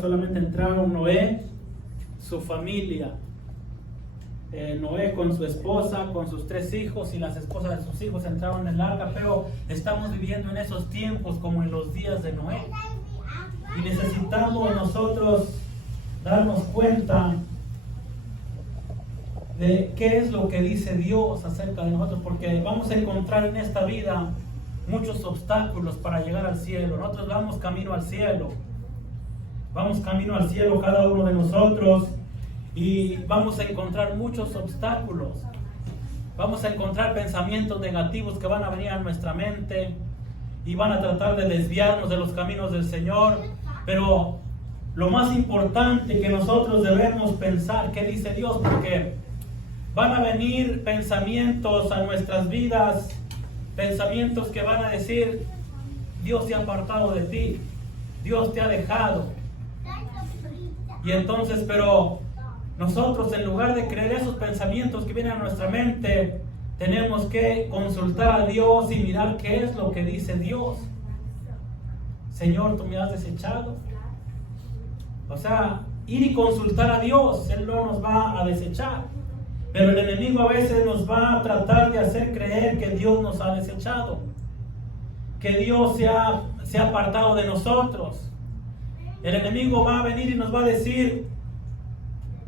Solamente entraron Noé, su familia. Noé con su esposa, con sus 3 hijos y las esposas de sus hijos entraron en el arca, pero estamos viviendo en esos tiempos como en los días de Noé. Y necesitamos nosotros darnos cuenta de qué es lo que dice Dios acerca de nosotros, porque vamos a encontrar en esta vida muchos obstáculos para llegar al cielo. Nosotros vamos camino al cielo. Vamos camino al cielo cada uno de nosotros y vamos a encontrar muchos obstáculos. Vamos a encontrar pensamientos negativos que van a venir a nuestra mente y van a tratar de desviarnos de los caminos del Señor. Pero lo más importante que nosotros debemos pensar, ¿qué dice Dios? Porque van a venir pensamientos a nuestras vidas, pensamientos que van a decir: Dios te ha apartado de ti, Dios te ha dejado. Y entonces, pero nosotros, en lugar de creer esos pensamientos que vienen a nuestra mente, tenemos que consultar a Dios y mirar qué es lo que dice Dios. Señor, tú me has desechado. O sea, ir y consultar a Dios, Él no nos va a desechar. Pero el enemigo a veces nos va a tratar de hacer creer que Dios nos ha desechado, que Dios se ha apartado de nosotros. El enemigo va a venir y nos va a decir: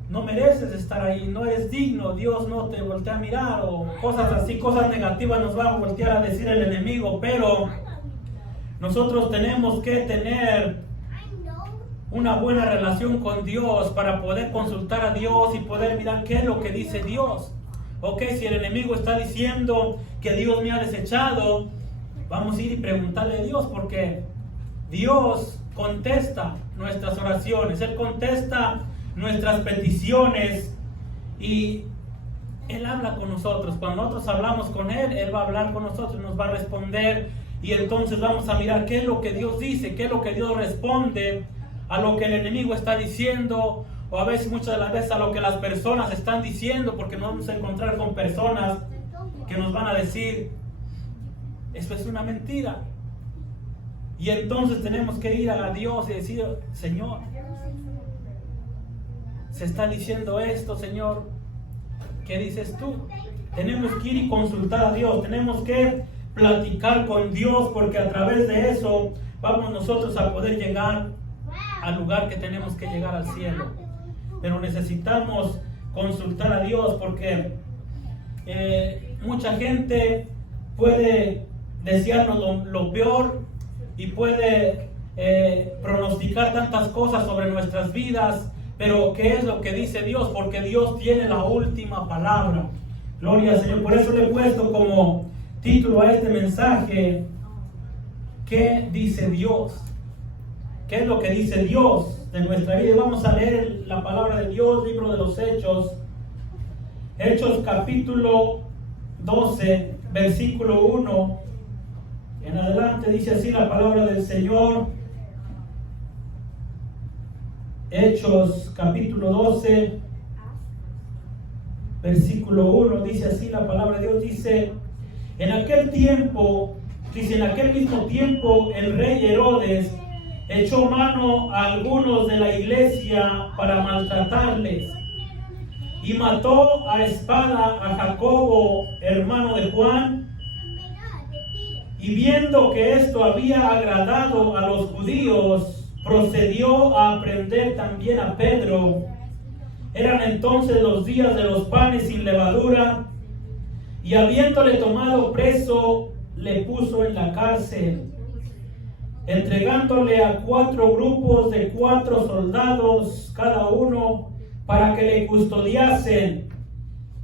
no mereces estar ahí, no eres digno, Dios no te voltea a mirar, o cosas así, cosas negativas nos va a voltear a decir el enemigo. Pero nosotros tenemos que tener una buena relación con Dios para poder consultar a Dios y poder mirar qué es lo que dice Dios. Ok, si el enemigo está diciendo que Dios me ha desechado, vamos a ir y preguntarle a Dios, porque Dios contesta nuestras oraciones, Él contesta nuestras peticiones y Él habla con nosotros. Cuando nosotros hablamos con Él, Él va a hablar con nosotros, nos va a responder, y entonces vamos a mirar qué es lo que Dios dice, qué es lo que Dios responde a lo que el enemigo está diciendo, o a veces, muchas de las veces, a lo que las personas están diciendo, porque nos vamos a encontrar con personas que nos van a decir: esto es una mentira. Y entonces tenemos que ir a Dios y decir: Señor, se está diciendo esto, Señor, ¿qué dices tú? Tenemos que ir y consultar a Dios, tenemos que platicar con Dios, porque a través de eso vamos nosotros a poder llegar al lugar que tenemos que llegar, al cielo. Pero necesitamos consultar a Dios, porque mucha gente puede desearnos lo peor y puede pronosticar tantas cosas sobre nuestras vidas, pero ¿qué es lo que dice Dios? Porque Dios tiene la última palabra. Gloria al Señor. Por eso le he puesto como título a este mensaje: ¿qué dice Dios? ¿Qué es lo que dice Dios de nuestra vida? Y vamos a leer la palabra de Dios, libro de los Hechos. Hechos capítulo 12, versículo 1 en adelante, dice así la palabra del Señor. Hechos capítulo 12, versículo 1, dice así la palabra de Dios. Dice: en aquel mismo tiempo el rey Herodes echó mano a algunos de la iglesia para maltratarles, y mató a espada a Jacobo, hermano de Juan. Y viendo que esto había agradado a los judíos, procedió a prender también a Pedro. Eran entonces los días de los panes sin levadura, y habiéndole tomado preso, le puso en la cárcel, entregándole a 4 grupos de 4 soldados cada uno, para que le custodiasen,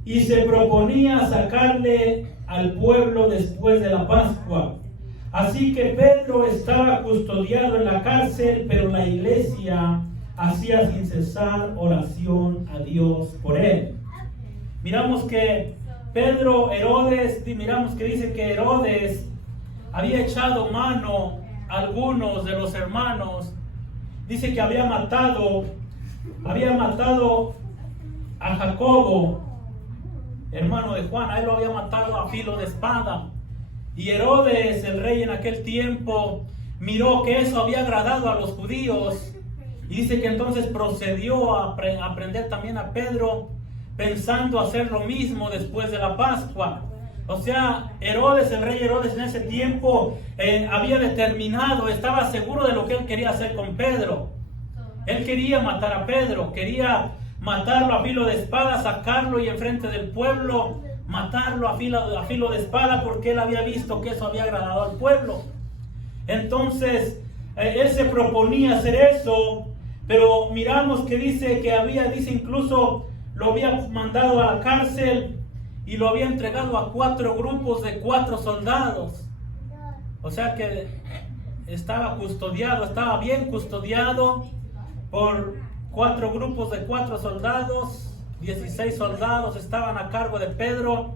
y se proponía sacarle al pueblo después de la Pascua. Así que Pedro estaba custodiado en la cárcel, pero la iglesia hacía sin cesar oración a Dios por él. Miramos que miramos que dice que Herodes había echado mano a algunos de los hermanos. Dice que había matado a Jacobo, hermano de Juan. A él lo había matado a filo de espada. Y Herodes, el rey en aquel tiempo, miró que eso había agradado a los judíos Y dice que entonces procedió a aprender también a Pedro, pensando hacer lo mismo después de la Pascua. O sea, Herodes, el rey Herodes en ese tiempo había determinado, estaba seguro de lo que él quería hacer con Pedro. Él quería matar a Pedro, quería matarlo a filo de espada, sacarlo y enfrente del pueblo, matarlo a filo de espada, porque él había visto que eso había agradado al pueblo. Entonces, él se proponía hacer eso, pero miramos que dice incluso lo había mandado a la cárcel y lo había entregado a 4 grupos de 4 soldados. O sea que estaba bien custodiado por 4 grupos de 4 soldados. 16 soldados estaban a cargo de Pedro.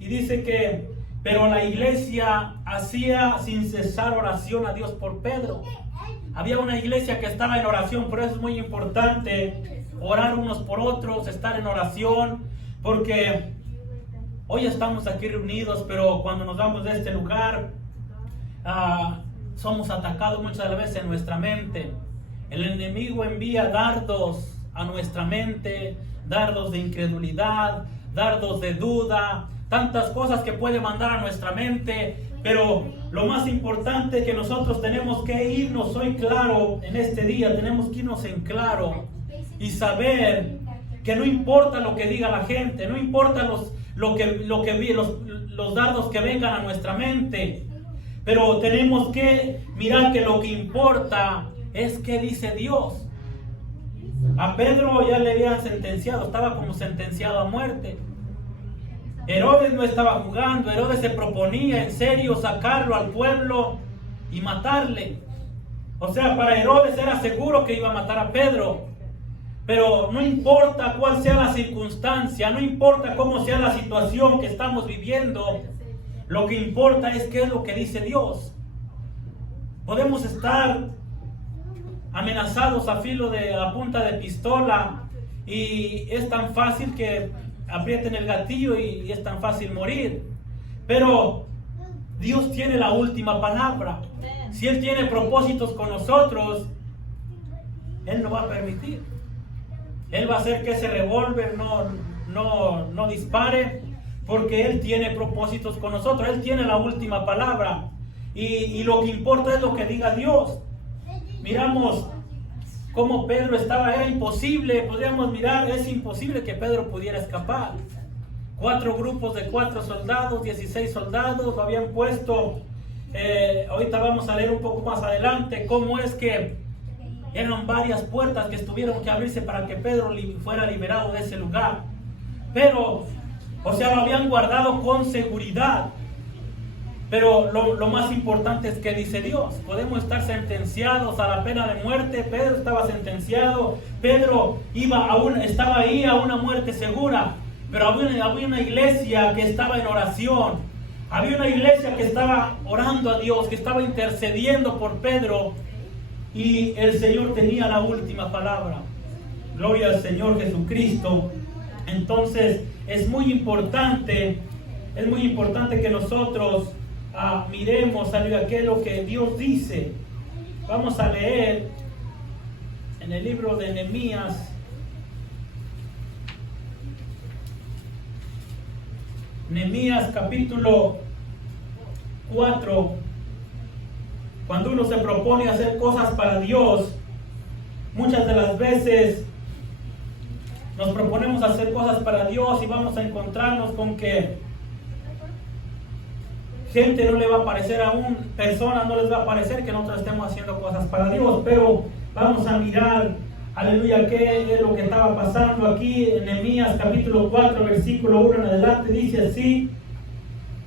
Y dice que, pero la iglesia hacía sin cesar oración a Dios por Pedro. Había una iglesia que estaba en oración, por eso es muy importante orar unos por otros, estar en oración, porque hoy estamos aquí reunidos, pero cuando nos vamos de este lugar, somos atacados muchas veces en nuestra mente. El enemigo envía dardos a nuestra mente, dardos de incredulidad, dardos de duda, tantas cosas que puede mandar a nuestra mente. Pero lo más importante es que nosotros tenemos que irnos hoy claro en este día, tenemos que irnos en claro y saber que no importa lo que diga la gente, no importa los dardos que vengan a nuestra mente, pero tenemos que mirar que lo que importa es qué dice Dios. A Pedro ya le habían sentenciado, estaba como sentenciado a muerte. Herodes no estaba jugando, Herodes se proponía en serio sacarlo al pueblo y matarle. O sea, para Herodes era seguro que iba a matar a Pedro. Pero no importa cuál sea la circunstancia, no importa cómo sea la situación que estamos viviendo, lo que importa es qué es lo que dice Dios. Podemos estar amenazados a punta de pistola, y es tan fácil que aprieten el gatillo y es tan fácil morir. Pero Dios tiene la última palabra. Si Él tiene propósitos con nosotros, Él no va a permitir. Él va a hacer que ese revólver no dispare, porque Él tiene propósitos con nosotros. Él tiene la última palabra, y lo que importa es lo que diga Dios. Miramos cómo Pedro era imposible, podríamos mirar, es imposible que Pedro pudiera escapar. 4 grupos de 4 soldados, 16 soldados lo habían puesto. Ahorita vamos a leer un poco más adelante cómo es que eran varias puertas que tuvieron que abrirse para que Pedro fuera liberado de ese lugar. Pero, o sea, lo habían guardado con seguridad. Pero lo más importante es que dice Dios. Podemos estar sentenciados a la pena de muerte. Pedro estaba sentenciado. Pedro estaba ahí a una muerte segura. Pero había una iglesia que estaba en oración. Había una iglesia que estaba orando a Dios, que estaba intercediendo por Pedro. Y el Señor tenía la última palabra. Gloria al Señor Jesucristo. Entonces es muy importante que nosotros miremos qué es lo que Dios dice. Vamos a leer en el libro de Nehemías. Nehemías capítulo 4. Cuando uno se propone hacer cosas para Dios, muchas de las veces nos proponemos hacer cosas para Dios y vamos a encontrarnos con que gente no le va a parecer, personas no les va a parecer que nosotros estemos haciendo cosas para Dios. Pero vamos a mirar, aleluya, qué es lo que estaba pasando aquí en Nehemías capítulo 4, versículo 1 en adelante. Dice así: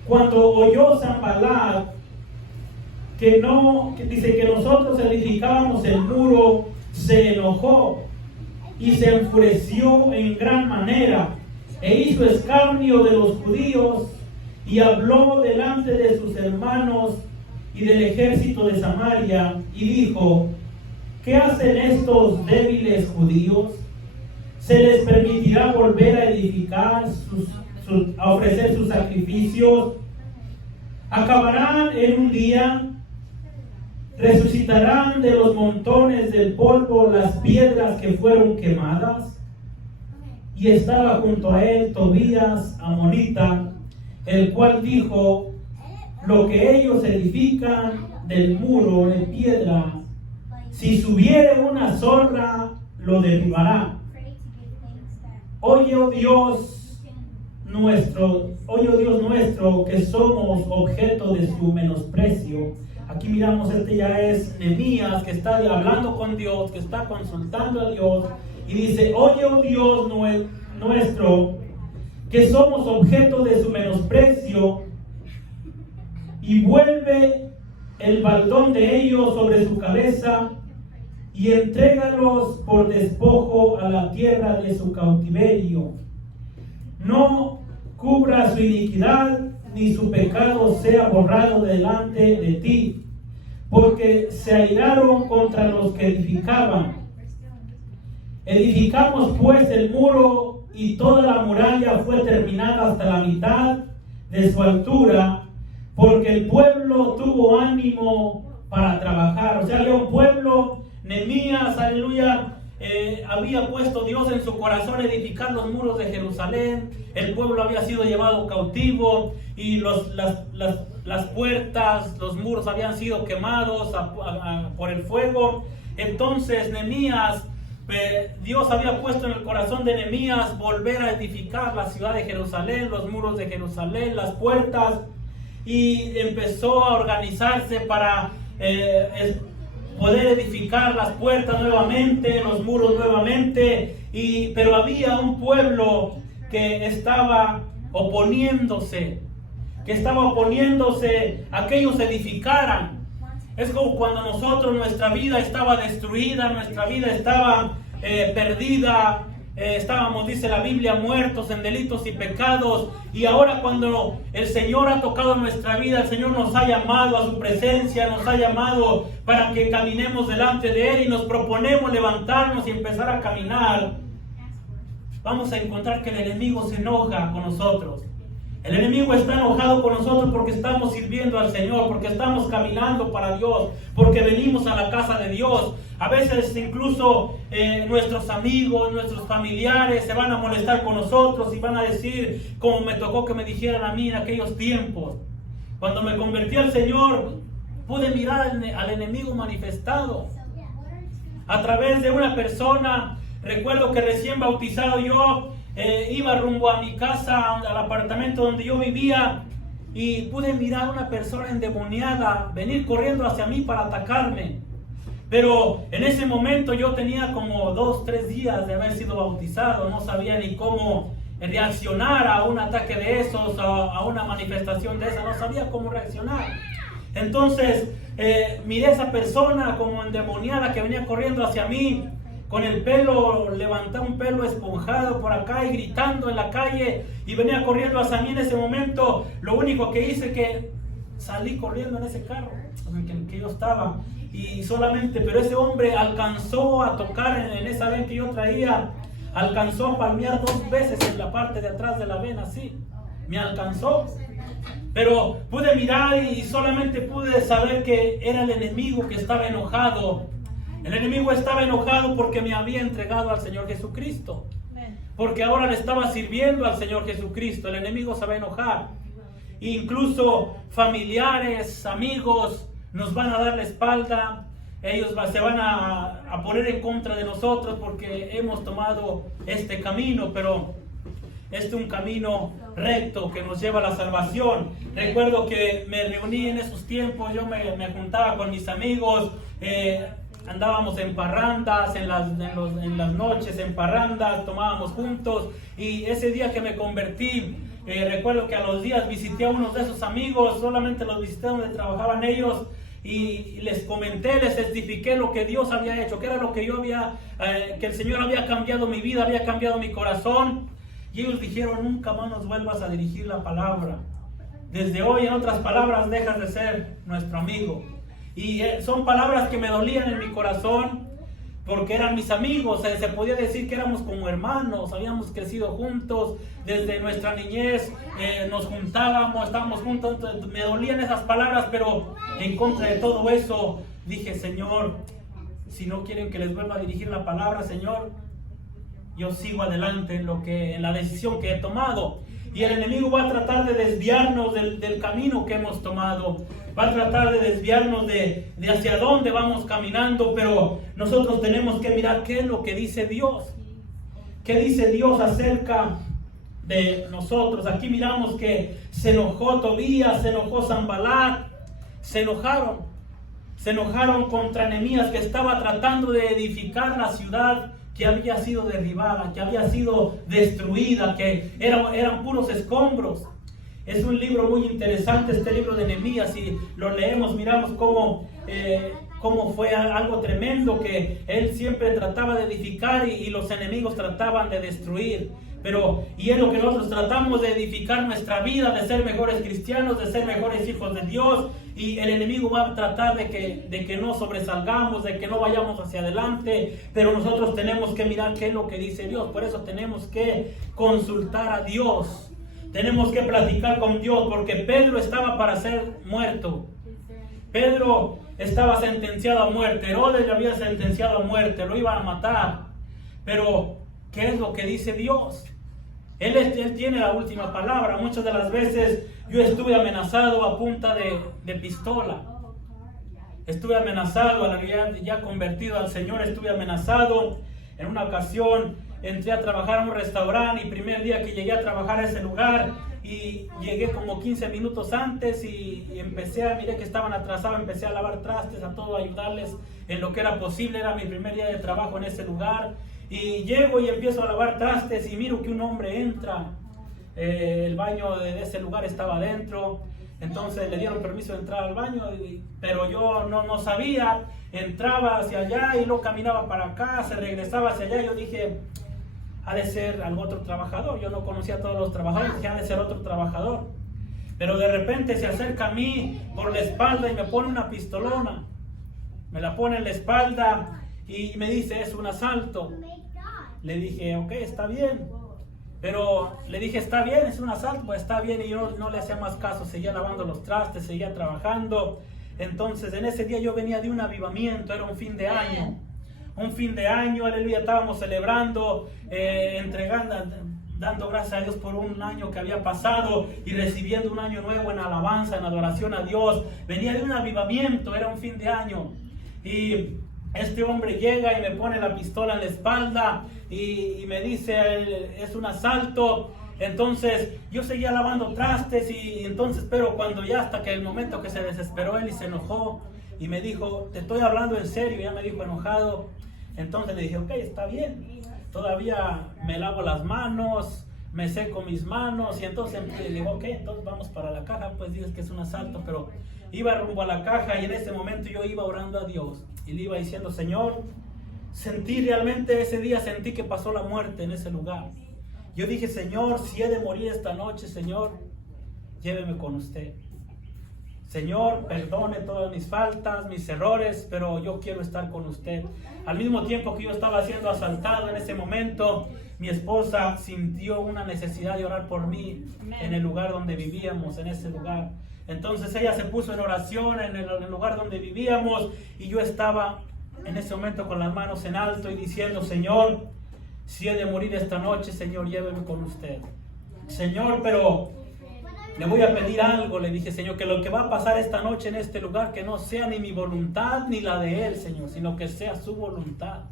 cuando oyó Sanballat que nosotros edificábamos el muro, se enojó y se enfureció en gran manera, e hizo escarnio de los judíos, y habló delante de sus hermanos y del ejército de Samaria, y dijo: ¿qué hacen estos débiles judíos? ¿Se les permitirá volver a edificar, a ofrecer sus sacrificios? ¿Acabarán en un día? ¿Resucitarán de los montones del polvo las piedras que fueron quemadas? Y estaba junto a él Tobías amonita, el cual dijo: lo que ellos edifican del muro de piedra, si subiere una zorra, lo derribará. Oye, oh Dios nuestro, que somos objeto de su menosprecio. Aquí miramos, ya es Nehemías, que está hablando con Dios, que está consultando a Dios, y dice: oye, oh Dios nuestro, que somos objeto de su menosprecio, y vuelve el baldón de ellos sobre su cabeza, y entrégalos por despojo a la tierra de su cautiverio. No cubra su iniquidad, ni su pecado sea borrado delante de ti, porque se airaron contra los que edificaban. Edificamos pues el muro, y toda la muralla fue terminada hasta la mitad de su altura, porque el pueblo tuvo ánimo para trabajar. O sea, había un pueblo, Nehemías, aleluya, había puesto Dios en su corazón edificar los muros de Jerusalén. El pueblo había sido llevado cautivo, y las puertas, los muros habían sido quemados por el fuego. Entonces Nehemías, Dios había puesto en el corazón de Nehemías volver a edificar la ciudad de Jerusalén, los muros de Jerusalén, las puertas, y empezó a organizarse para poder edificar las puertas nuevamente, los muros nuevamente. Pero había un pueblo que estaba oponiéndose a que ellos edificaran. Es como cuando nosotros, nuestra vida estaba destruida, nuestra vida estaba perdida, estábamos, dice la Biblia, muertos en delitos y pecados, y ahora cuando el Señor ha tocado nuestra vida, el Señor nos ha llamado a su presencia, nos ha llamado para que caminemos delante de Él, y nos proponemos levantarnos y empezar a caminar. Vamos a encontrar que el enemigo se enoja con nosotros. El enemigo está enojado con nosotros porque estamos sirviendo al Señor, porque estamos caminando para Dios, porque venimos a la casa de Dios. A veces incluso nuestros amigos, nuestros familiares se van a molestar con nosotros y van a decir, como me tocó que me dijeran a mí en aquellos tiempos. Cuando me convertí al Señor, pude mirar al enemigo manifestado a través de una persona. Recuerdo que recién bautizado yo, iba rumbo a mi casa, al apartamento donde yo vivía, y pude mirar a una persona endemoniada venir corriendo hacia mí para atacarme. Pero en ese momento yo tenía como 2-3 días de haber sido bautizado, no sabía ni cómo reaccionar a un ataque de esos, a una manifestación de esa, no sabía cómo reaccionar. Entonces miré a esa persona como endemoniada que venía corriendo hacia mí, con el pelo, levantaba un pelo esponjado por acá y gritando en la calle, y venía corriendo hacia mí. En ese momento lo único que hice que salí corriendo en ese carro en el que yo estaba, y solamente, pero ese hombre alcanzó a tocar en esa vena que yo traía, alcanzó a palmear 2 veces en la parte de atrás de la vena, así, me alcanzó. Pero pude mirar y solamente pude saber que era el enemigo que estaba enojado. El enemigo estaba enojado porque me había entregado al Señor Jesucristo, porque ahora le estaba sirviendo al Señor Jesucristo. El enemigo se va a enojar. Incluso familiares, amigos nos van a dar la espalda. Ellos se van a poner en contra de nosotros porque hemos tomado este camino, pero este es un camino recto que nos lleva a la salvación. Recuerdo que me reuní en esos tiempos, yo me juntaba con mis amigos, andábamos en parrandas, en las noches en parrandas, tomábamos juntos. Y ese día que me convertí, recuerdo que a los días visité a unos de esos amigos, solamente los visité donde trabajaban ellos, y les comenté, les testifiqué lo que Dios había hecho, que era lo que yo que el Señor había cambiado mi vida, había cambiado mi corazón. Y ellos dijeron: nunca más nos vuelvas a dirigir la palabra. Desde hoy, en otras palabras, dejas de ser nuestro amigo. Y son palabras que me dolían en mi corazón, porque eran mis amigos. Se podía decir que éramos como hermanos, habíamos crecido juntos desde nuestra niñez, nos juntábamos, estábamos juntos. Me dolían esas palabras, pero en contra de todo eso, dije, Señor, si no quieren que les vuelva a dirigir la palabra, Señor, yo sigo adelante en la decisión que he tomado. Y el enemigo va a tratar de desviarnos del camino que hemos tomado. Va a tratar de desviarnos de hacia dónde vamos caminando. Pero nosotros tenemos que mirar qué es lo que dice Dios. ¿Qué dice Dios acerca de nosotros? Aquí miramos que se enojó Tobías, se enojó Sanbalat. Se enojaron contra Nehemías, que estaba tratando de edificar la ciudad que había sido derribada, que había sido destruida, que eran puros escombros. Es un libro muy interesante, este libro de Nehemías. Si lo leemos, miramos cómo fue algo tremendo, que él siempre trataba de edificar y los enemigos trataban de destruir. Y es lo que nosotros tratamos de edificar nuestra vida, de ser mejores cristianos, de ser mejores hijos de Dios. Y el enemigo va a tratar de que no sobresalgamos, de que no vayamos hacia adelante. Pero nosotros tenemos que mirar qué es lo que dice Dios. Por eso tenemos que consultar a Dios. Tenemos que platicar con Dios, porque Pedro estaba para ser muerto. Pedro estaba sentenciado a muerte. Herodes le había sentenciado a muerte, lo iban a matar. Pero ¿qué es lo que dice Dios? Él tiene la última palabra. Muchas de las veces yo estuve amenazado a punta de pistola. Estuve amenazado, a la realidad ya convertido al Señor, estuve amenazado. En una ocasión entré a trabajar en un restaurante y primer día que llegué a trabajar a ese lugar, y llegué como 15 minutos antes y miré que estaban atrasados, empecé a lavar trastes, a todo, ayudarles en lo que era posible. Era mi primer día de trabajo en ese lugar. Y llego y empiezo a lavar trastes y miro que un hombre entra. El baño de ese lugar estaba adentro. Entonces le dieron permiso de entrar al baño, pero yo no sabía. Entraba hacia allá y luego caminaba para acá, se regresaba hacia allá. Yo dije, ha de ser algún otro trabajador. Yo no conocía a todos los trabajadores, dije, ha de ser otro trabajador. Pero de repente se acerca a mí por la espalda y me pone una pistolona. Me la pone en la espalda y me dice, es un asalto. Le dije, ok, está bien. Pero le dije, está bien, es un asalto, pues está bien. Y yo no le hacía más caso, seguía lavando los trastes, seguía trabajando. Entonces en ese día yo venía de un avivamiento, era un fin de año. Un fin de año, aleluya, estábamos celebrando, dando gracias a Dios por un año que había pasado y recibiendo un año nuevo en alabanza, en adoración a Dios. Venía de un avivamiento, era un fin de año. Y este hombre llega y me pone la pistola en la espalda y me dice, es un asalto. Entonces yo seguía lavando trastes pero cuando ya hasta que el momento que se desesperó él y se enojó y me dijo, te estoy hablando en serio, ya me dijo enojado. Entonces le dije, ok, está bien. Todavía me lavo las manos, me seco mis manos, y entonces le digo, ok, entonces vamos para la caja. Pues dices que es un asalto, pero iba rumbo a la caja y en ese momento yo iba orando a Dios y le iba diciendo, Señor, ese día sentí que pasó la muerte en ese lugar. Yo dije, Señor, si he de morir esta noche, Señor, lléveme con usted. Señor, perdone todas mis faltas, mis errores, pero yo quiero estar con usted. Al mismo tiempo que yo estaba siendo asaltado en ese momento, mi esposa sintió una necesidad de orar por mí en el lugar donde vivíamos, en ese lugar. Entonces ella se puso en oración en el lugar donde vivíamos y yo estaba en ese momento con las manos en alto y diciendo, Señor, si he de morir esta noche, Señor, lléveme con usted. Señor, pero le voy a pedir algo. Le dije, Señor, que lo que va a pasar esta noche en este lugar, que no sea ni mi voluntad ni la de Él, Señor, sino que sea su voluntad.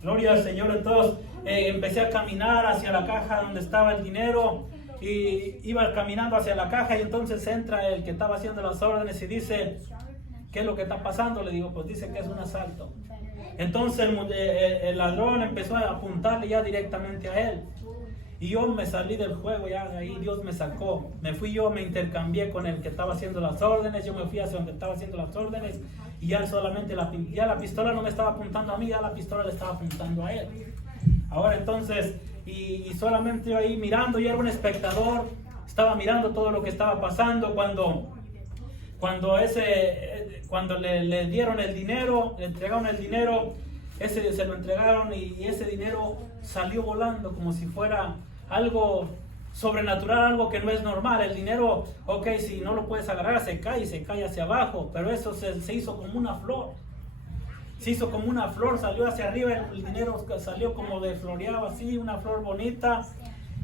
Gloria al Señor. Entonces empecé a caminar hacia la caja donde estaba el dinero y iba caminando hacia la caja y entonces entra el que estaba haciendo las órdenes y dice, ¿qué es lo que está pasando? Le digo, pues dice que es un asalto. Entonces el ladrón empezó a apuntarle ya directamente a él. Y yo me salí del juego, ya ahí Dios me sacó. Me intercambié con el que estaba haciendo las órdenes. Yo me fui hacia donde estaba haciendo las órdenes. Y ya solamente la pistola no me estaba apuntando a mí, ya la pistola le estaba apuntando a él. Ahora entonces, y solamente yo ahí mirando, yo era un espectador. Estaba mirando todo lo que estaba pasando cuando le dieron el dinero, le entregaron el dinero, se lo entregaron y ese dinero salió volando como si fuera algo sobrenatural, algo que no es normal. El dinero, ok, si no lo puedes agarrar, se cae hacia abajo, pero eso se hizo como una flor. Se hizo como una flor, salió hacia arriba, el dinero salió como de floreado así, una flor bonita,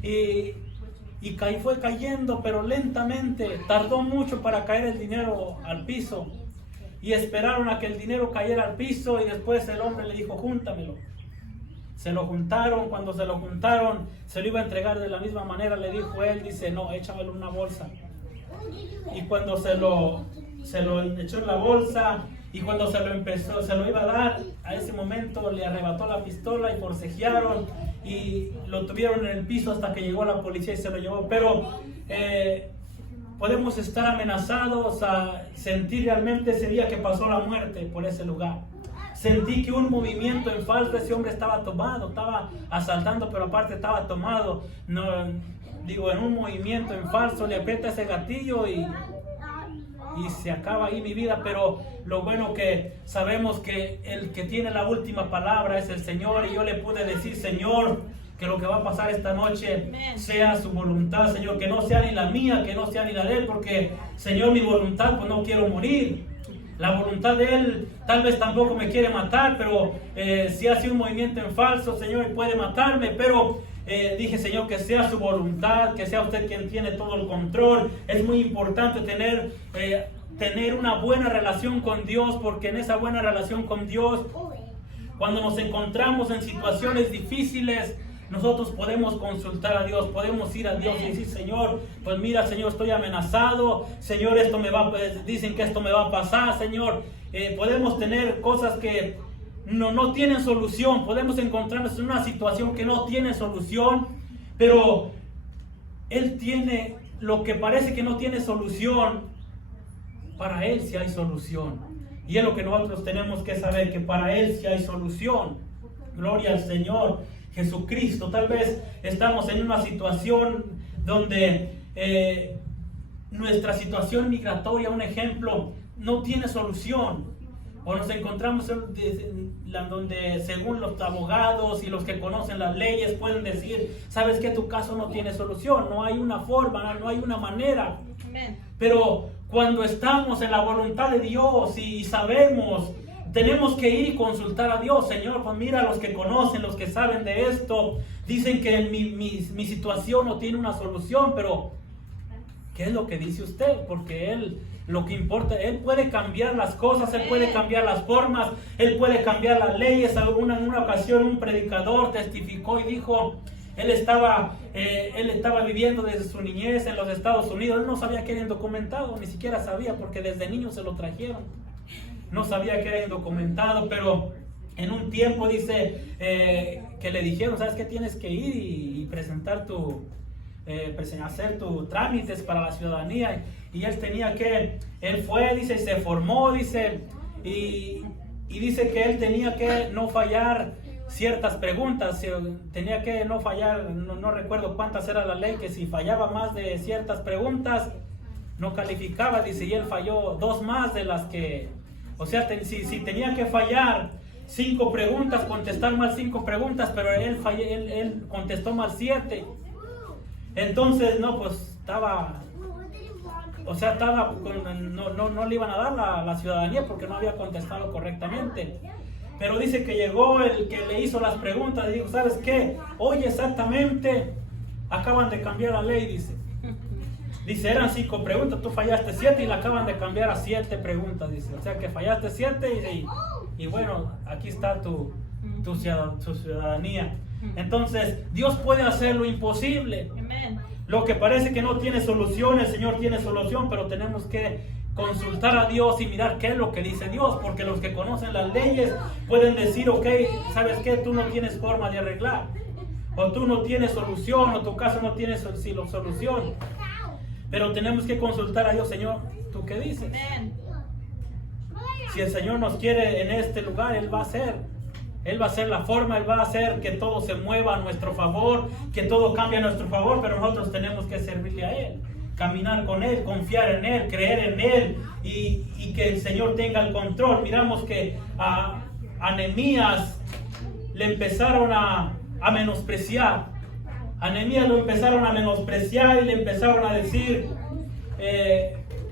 y fue cayendo, pero lentamente. Tardó mucho para caer el dinero al piso, y esperaron a que el dinero cayera al piso, y después el hombre le dijo, júntamelo. Se lo juntaron. Cuando se lo juntaron, se lo iba a entregar de la misma manera. Le dijo él, dice, no, échamelo en una bolsa. Y cuando se lo echó en la bolsa, y cuando se lo iba a dar, a ese momento le arrebató la pistola y forcejearon y lo tuvieron en el piso hasta que llegó la policía y se lo llevó. Pero podemos estar amenazados a sentir realmente ese día que pasó la muerte por ese lugar. Sentí que un movimiento en falso, ese hombre estaba tomado, estaba asaltando, pero aparte estaba tomado. No, digo, en un movimiento en falso le aprieta ese gatillo y se acaba ahí mi vida. Pero lo bueno que sabemos que el que tiene la última palabra es el Señor, y yo le pude decir, Señor, que lo que va a pasar esta noche sea su voluntad, Señor, que no sea ni la mía, que no sea ni la de Él, porque, Señor, mi voluntad, pues no quiero morir. La voluntad de Él tal vez tampoco me quiere matar, pero si hace un movimiento en falso, Señor, puede matarme, pero dije, Señor, que sea su voluntad, que sea usted quien tiene todo el control. Es muy importante tener una buena relación con Dios, porque en esa buena relación con Dios, cuando nos encontramos en situaciones difíciles, nosotros podemos consultar a Dios, podemos ir a Dios y decir, Señor, pues mira, Señor, estoy amenazado, Señor, dicen que esto me va a pasar, Señor. Podemos tener cosas que no tienen solución, podemos encontrarnos en una situación que no tiene solución, pero Él tiene lo que parece que no tiene solución. Para Él sí hay solución, y es lo que nosotros tenemos que saber, que para Él sí hay solución. Gloria al Señor Jesucristo. Tal vez estamos en una situación donde nuestra situación migratoria, un ejemplo, no tiene solución. O nos encontramos donde, según los abogados y los que conocen las leyes, pueden decir, sabes que tu caso no tiene solución, no hay una forma, no hay una manera. Amén. Pero cuando estamos en la voluntad de Dios y sabemos, tenemos que ir y consultar a Dios. Señor, pues mira, los que conocen, los que saben de esto, dicen que mi situación no tiene una solución, pero ¿qué es lo que dice usted? Porque Él, lo que importa, Él puede cambiar las cosas, Él puede cambiar las formas, Él puede cambiar las leyes. En una ocasión un predicador testificó y dijo, él estaba viviendo desde su niñez en los Estados Unidos. Él no sabía que era indocumentado, ni siquiera sabía, porque desde niño se lo trajeron. No sabía que era indocumentado, pero en un tiempo dice que le dijeron, ¿sabes qué? Tienes que ir y presentar hacer tus trámites para la ciudadanía. Y él fue, dice, y se formó, dice, y dice que él tenía que no fallar ciertas preguntas, tenía que no fallar, no recuerdo cuántas era la ley, que si fallaba más de ciertas preguntas, no calificaba, dice, y él falló 2 más de las que, o sea, si tenía que fallar 5 preguntas, contestar mal 5 preguntas, pero él contestó mal 7. Entonces, no, pues estaba, no le iban a dar la ciudadanía porque no había contestado correctamente. Pero dice que llegó el que le hizo las preguntas y dijo, ¿sabes qué? Oye, exactamente, acaban de cambiar la ley, dice. Dice, eran 5 preguntas, tú fallaste 7 y la acaban de cambiar a 7 preguntas, dice. O sea que fallaste 7 y bueno, aquí está tu ciudadanía. Entonces, Dios puede hacer lo imposible. Lo que parece que no tiene solución, el Señor tiene solución, pero tenemos que consultar a Dios y mirar qué es lo que dice Dios, porque los que conocen las leyes pueden decir, ok, ¿sabes qué? Tú no tienes forma de arreglar, o tú no tienes solución, o tu caso no tiene solución, pero tenemos que consultar a Dios. Señor, ¿tú qué dices? Si el Señor nos quiere en este lugar, Él va a hacer la forma, Él va a hacer que todo se mueva a nuestro favor, que todo cambie a nuestro favor, pero nosotros tenemos que servirle a Él, caminar con Él, confiar en Él, creer en Él y que el Señor tenga el control. Miramos que a Nehemías le empezaron a menospreciar. A Nehemías lo empezaron a menospreciar y le empezaron a decir,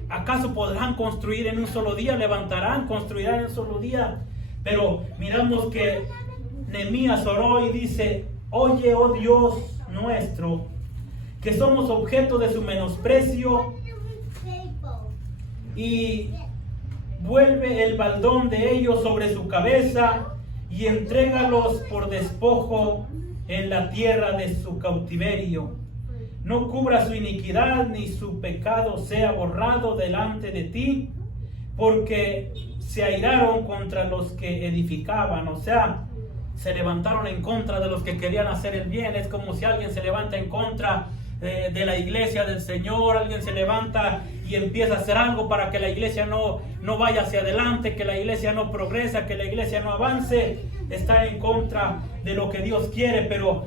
¿acaso podrán construir en un solo día? ¿Levantarán? ¿Construirán en un solo día? Pero miramos que Nehemías oró y dice, oye, oh Dios nuestro, que somos objeto de su menosprecio, y vuelve el baldón de ellos sobre su cabeza y entrégalos por despojo en la tierra de su cautiverio. No cubra su iniquidad ni su pecado sea borrado delante de ti, porque se airaron contra los que edificaban. O sea, se levantaron en contra de los que querían hacer el bien. Es como si alguien se levanta en contra de la iglesia del Señor. Alguien se levanta y empieza a hacer algo para que la iglesia no vaya hacia adelante, que la iglesia no progresa, que la iglesia no avance. Está en contra de lo que Dios quiere. Pero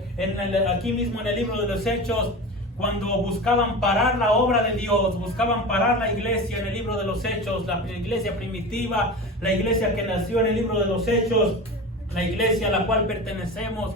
aquí mismo en el libro de los Hechos, cuando buscaban parar la obra de Dios, buscaban parar la iglesia en el libro de los Hechos, la iglesia primitiva, la iglesia que nació en el libro de los Hechos, la iglesia a la cual pertenecemos,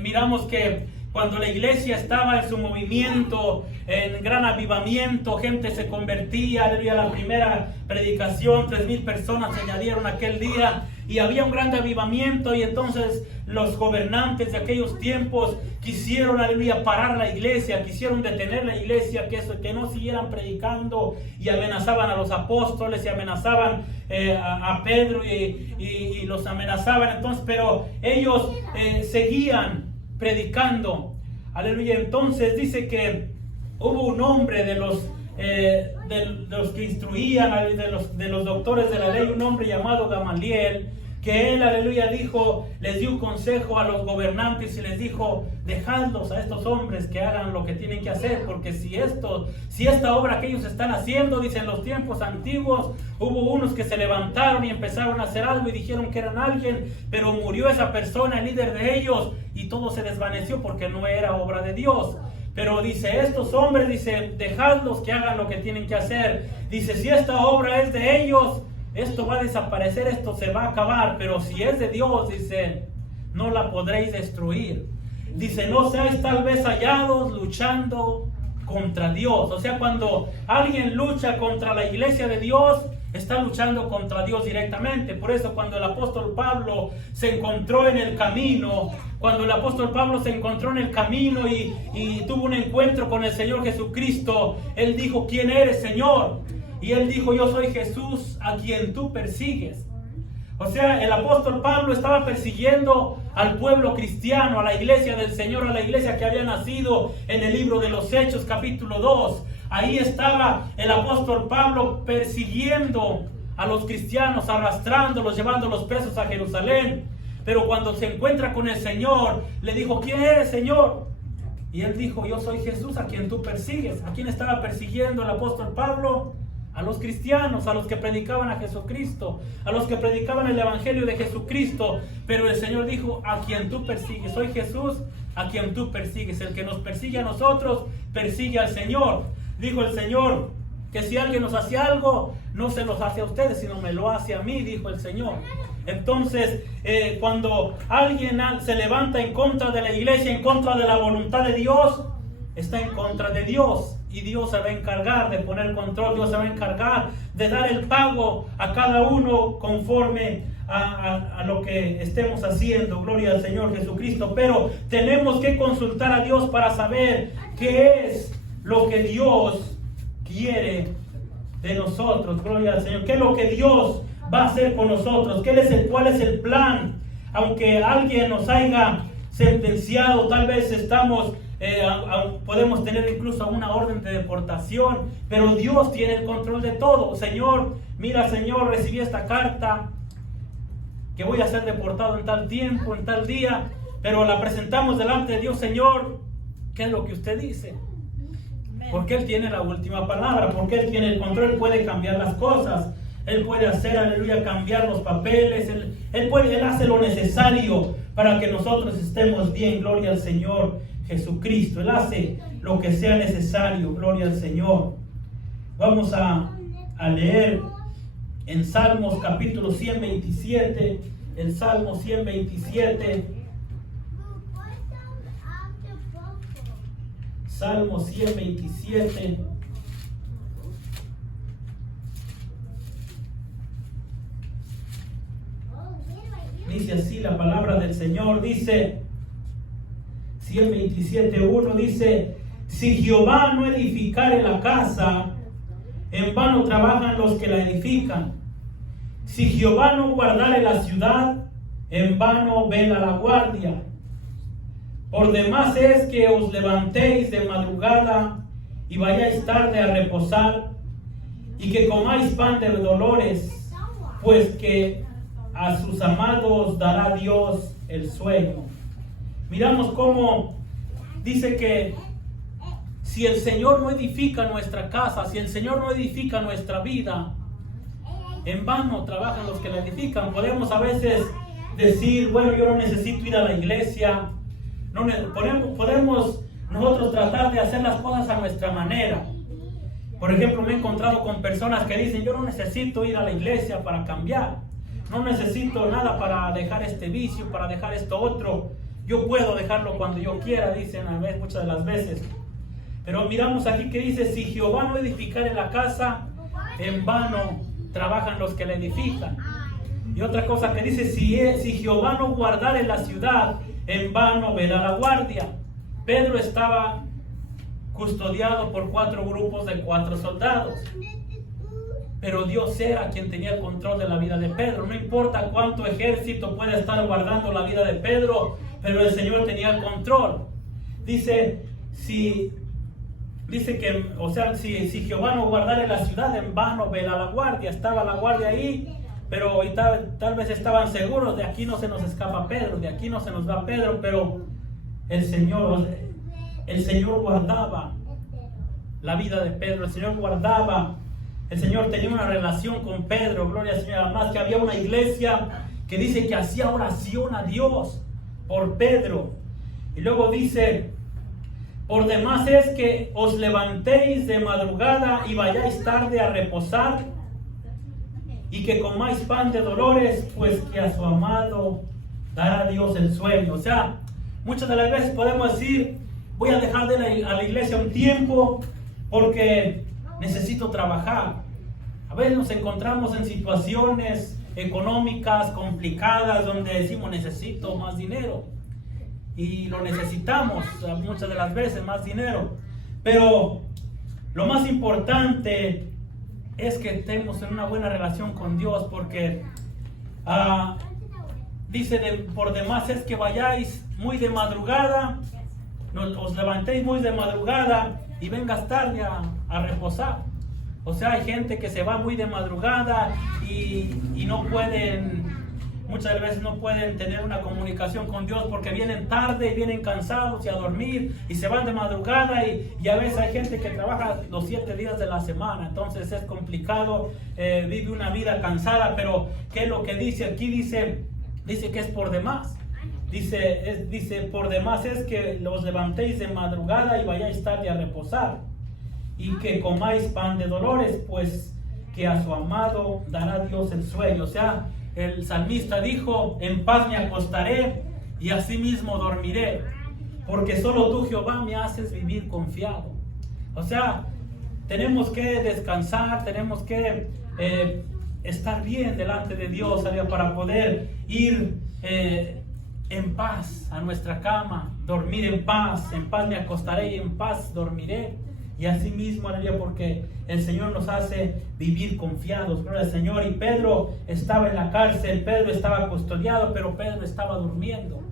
miramos que cuando la iglesia estaba en su movimiento, en gran avivamiento, gente se convertía. Aleluya, la primera predicación, 3,000 personas se añadieron aquel día y había un gran avivamiento. Y entonces los gobernantes de aquellos tiempos quisieron, aleluya, parar la iglesia, quisieron detener la iglesia, que no siguieran predicando, y amenazaban a los apóstoles y amenazaban a Pedro y los amenazaban. Entonces, pero ellos seguían predicando, aleluya. Entonces dice que hubo un hombre de los que instruían, de los doctores de la ley, un hombre llamado Gamaliel, que él, aleluya, les dio un consejo a los gobernantes y les dijo, dejadlos a estos hombres que hagan lo que tienen que hacer, porque si esta obra que ellos están haciendo, dice, en los tiempos antiguos, hubo unos que se levantaron y empezaron a hacer algo y dijeron que eran alguien, pero murió esa persona, el líder de ellos, y todo se desvaneció porque no era obra de Dios. Pero dice, estos hombres, dice, dejadlos que hagan lo que tienen que hacer. Dice, si esta obra es de ellos, esto va a desaparecer, esto se va a acabar, pero si es de Dios, dice, no la podréis destruir. Dice, no seáis tal vez hallados luchando contra Dios. O sea, cuando alguien lucha contra la iglesia de Dios, está luchando contra Dios directamente. Por eso cuando el apóstol Pablo se encontró en el camino, y tuvo un encuentro con el Señor Jesucristo, él dijo, ¿quién eres, Señor? Y él dijo, yo soy Jesús a quien tú persigues. O sea, el apóstol Pablo estaba persiguiendo al pueblo cristiano, a la iglesia del Señor, a la iglesia que había nacido en el libro de los Hechos, capítulo 2. Ahí estaba el apóstol Pablo persiguiendo a los cristianos, arrastrándolos, llevándolos presos a Jerusalén. Pero cuando se encuentra con el Señor, le dijo, ¿quién eres, Señor? Y él dijo, yo soy Jesús a quien tú persigues. ¿A quién estaba persiguiendo el apóstol Pablo? A los cristianos, a los que predicaban a Jesucristo, a los que predicaban el evangelio de Jesucristo. Pero el Señor dijo, a quien tú persigues, soy Jesús a quien tú persigues. El que nos persigue a nosotros, persigue al Señor. Dijo el Señor que si alguien nos hace algo, no se los hace a ustedes, sino me lo hace a mí, dijo el Señor. Entonces, cuando alguien se levanta en contra de la iglesia, en contra de la voluntad de Dios, está en contra de Dios. Y Dios se va a encargar de poner control, Dios se va a encargar de dar el pago a cada uno conforme a lo que estemos haciendo. Gloria al Señor Jesucristo. Pero tenemos que consultar a Dios para saber qué es lo que Dios quiere de nosotros. Gloria al Señor. ¿Qué es lo que Dios va a hacer con nosotros? ¿Cuál es el plan? Aunque alguien nos haya sentenciado, tal vez podemos tener incluso una orden de deportación, pero Dios tiene el control de todo. Señor, mira, Señor, recibí esta carta que voy a ser deportado en tal tiempo, en tal día, pero la presentamos delante de Dios. Señor, ¿qué es lo que usted dice? Porque Él tiene la última palabra, porque Él tiene el control, puede cambiar las cosas. Él puede hacer, aleluya, cambiar los papeles. Él hace lo necesario para que nosotros estemos bien. Gloria al Señor Jesucristo. Él hace lo que sea necesario. Gloria al Señor. Vamos a leer en Salmos capítulo 127. El Salmo 127. Salmo 127. Dice así la palabra del Señor, dice 127:1, dice: si Jehová no edificare la casa, en vano trabajan los que la edifican. Si Jehová no guardare la ciudad, en vano vela la guardia. Por demás es que os levantéis de madrugada y vayáis tarde a reposar, y que comáis pan de dolores, pues que a sus amados dará Dios el sueño. Miramos cómo dice que si el Señor no edifica nuestra casa, si el Señor no edifica nuestra vida, en vano trabajan los que la edifican. Podemos a veces decir, bueno, yo no necesito ir a la iglesia. Podemos nosotros tratar de hacer las cosas a nuestra manera. Por ejemplo, me he encontrado con personas que dicen, yo no necesito ir a la iglesia para cambiar. No necesito nada para dejar este vicio, para dejar esto otro. Yo puedo dejarlo cuando yo quiera, dicen muchas de las veces. Pero miramos aquí que dice, si Jehová no edificare la casa, en vano trabajan los que la edifican. Y otra cosa que dice, si Jehová no guardare la ciudad, en vano vela la guardia. Pedro estaba custodiado por 4 grupos de 4 soldados. Pero Dios era quien tenía el control de la vida de Pedro. No importa cuánto ejército puede estar guardando la vida de Pedro, pero el Señor tenía el control. Dice si Jehová no guardare la ciudad, en vano vela la guardia. Estaba la guardia ahí, pero tal vez estaban seguros, de aquí no se nos escapa Pedro, de aquí no se nos va Pedro, pero el Señor guardaba la vida de Pedro, el Señor tenía una relación con Pedro, gloria al Señor. Además que había una iglesia que dice que hacía oración a Dios por Pedro. Y luego dice, por demás es que os levantéis de madrugada y vayáis tarde a reposar, y que comáis pan de dolores, pues que a su amado dará Dios el sueño. O sea, muchas de las veces podemos decir, voy a dejar de ir a la iglesia un tiempo porque necesito trabajar. A veces nos encontramos en situaciones económicas complicadas donde decimos, necesito más dinero. Y lo necesitamos muchas de las veces, más dinero. Pero lo más importante es que estemos en una buena relación con Dios, porque dice, por demás es que vayáis muy de madrugada, os levantéis muy de madrugada y vengas tarde a reposar. O sea, hay gente que se va muy de madrugada y no pueden, muchas veces no pueden tener una comunicación con Dios porque vienen tarde y vienen cansados y a dormir y se van de madrugada, y a veces hay gente que trabaja los 7 días de la semana, entonces es complicado, vive una vida cansada. Pero ¿qué es lo que dice aquí? Dice que es por demás. Dice por demás es que los levantéis de madrugada y vayáis tarde a reposar, y que comáis pan de dolores, pues que a su amado dará Dios el sueño. O sea, el salmista dijo, en paz me acostaré y asimismo dormiré, porque solo tú, Jehová, me haces vivir confiado. O sea, tenemos que descansar, tenemos que estar bien delante de Dios, ¿sabes? Para poder ir en paz a nuestra cama, dormir en paz me acostaré y en paz dormiré. Y así mismo, aleluya, porque el Señor nos hace vivir confiados, gloria al Señor. Y Pedro estaba en la cárcel, Pedro estaba custodiado, pero Pedro estaba durmiendo.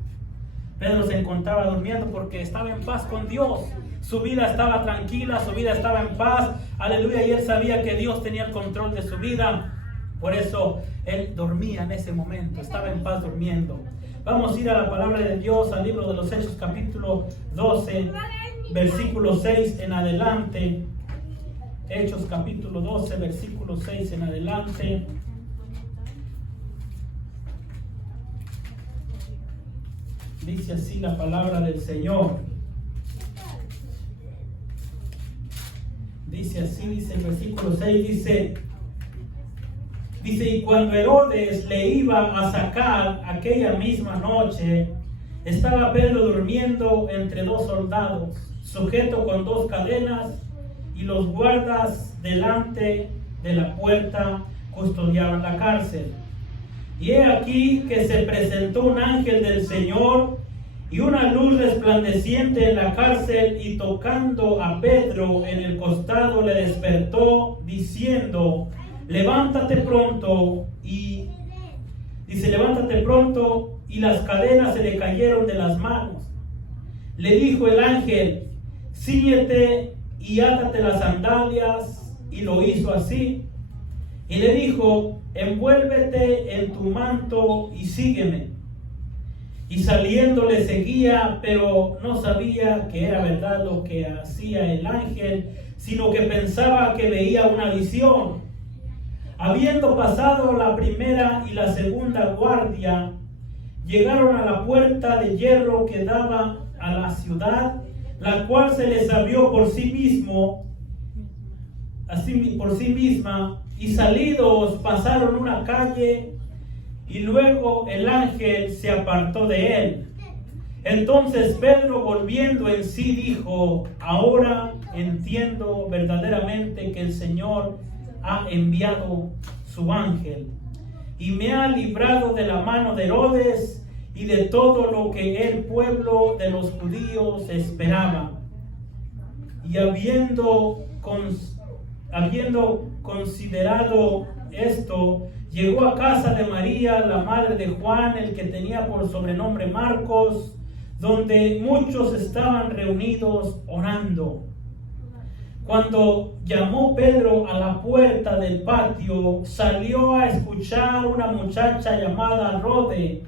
Pedro se encontraba durmiendo porque estaba en paz con Dios. Su vida estaba tranquila, su vida estaba en paz, aleluya, y él sabía que Dios tenía el control de su vida. Por eso él dormía en ese momento, estaba en paz durmiendo. Vamos a ir a la palabra de Dios, al libro de los Hechos, capítulo 12, versículo 6 en adelante. Hechos capítulo 12, versículo 6 en adelante. Dice así la palabra del Señor. Dice así, dice el versículo 6, dice, y cuando Herodes le iba a sacar aquella misma noche, estaba Pedro durmiendo entre 2 soldados. sujeto con 2 cadenas, y los guardas delante de la puerta custodiaban la cárcel. Y he aquí que se presentó un ángel del Señor, y una luz resplandeciente en la cárcel, y tocando a Pedro en el costado le despertó, diciendo: levántate pronto. Y dice: levántate pronto, y las cadenas se le cayeron de las manos. Le dijo el ángel: cíñete y átate las sandalias, y lo hizo así. Y le dijo: envuélvete en tu manto y sígueme. Y saliendo le seguía, pero no sabía que era verdad lo que hacía el ángel, sino que pensaba que veía una visión. Habiendo pasado la primera y la segunda guardia, llegaron a la puerta de hierro que daba a la ciudad, la cual se les abrió por sí misma, y salidos pasaron una calle, y luego el ángel se apartó de él. Entonces Pedro, volviendo en sí, dijo: ahora entiendo verdaderamente que el Señor ha enviado su ángel y me ha librado de la mano de Herodes y de todo lo que el pueblo de los judíos esperaba. Y habiendo considerado esto, llegó a casa de María, la madre de Juan, el que tenía por sobrenombre Marcos, donde muchos estaban reunidos orando. Cuando llamó Pedro a la puerta del patio, salió a escuchar una muchacha llamada Rode,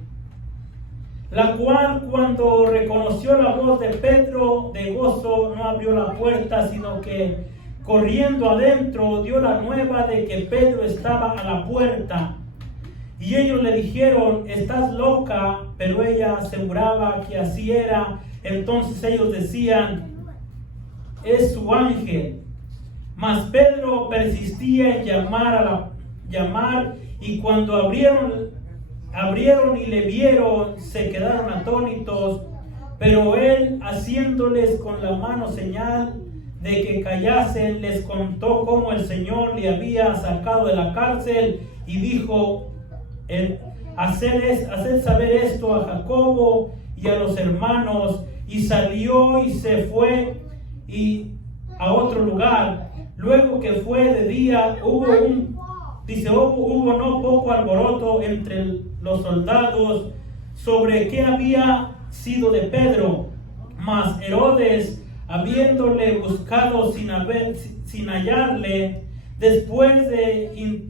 la cual, cuando reconoció la voz de Pedro, de gozo no abrió la puerta, sino que corriendo adentro dio la nueva de que Pedro estaba a la puerta. Y ellos le dijeron: estás loca, pero ella aseguraba que así era. Entonces ellos decían: es su ángel. Mas Pedro persistía en llamar, y cuando abrieron y le vieron, se quedaron atónitos. Pero él, haciéndoles con la mano señal de que callasen, les contó cómo el Señor le había sacado de la cárcel, y dijo: haced saber esto a Jacobo y a los hermanos. Y salió y se fue a otro lugar. Luego que fue de día, hubo no poco alboroto entre los soldados sobre qué había sido de Pedro. Mas Herodes, habiéndole buscado sin hallarle, después de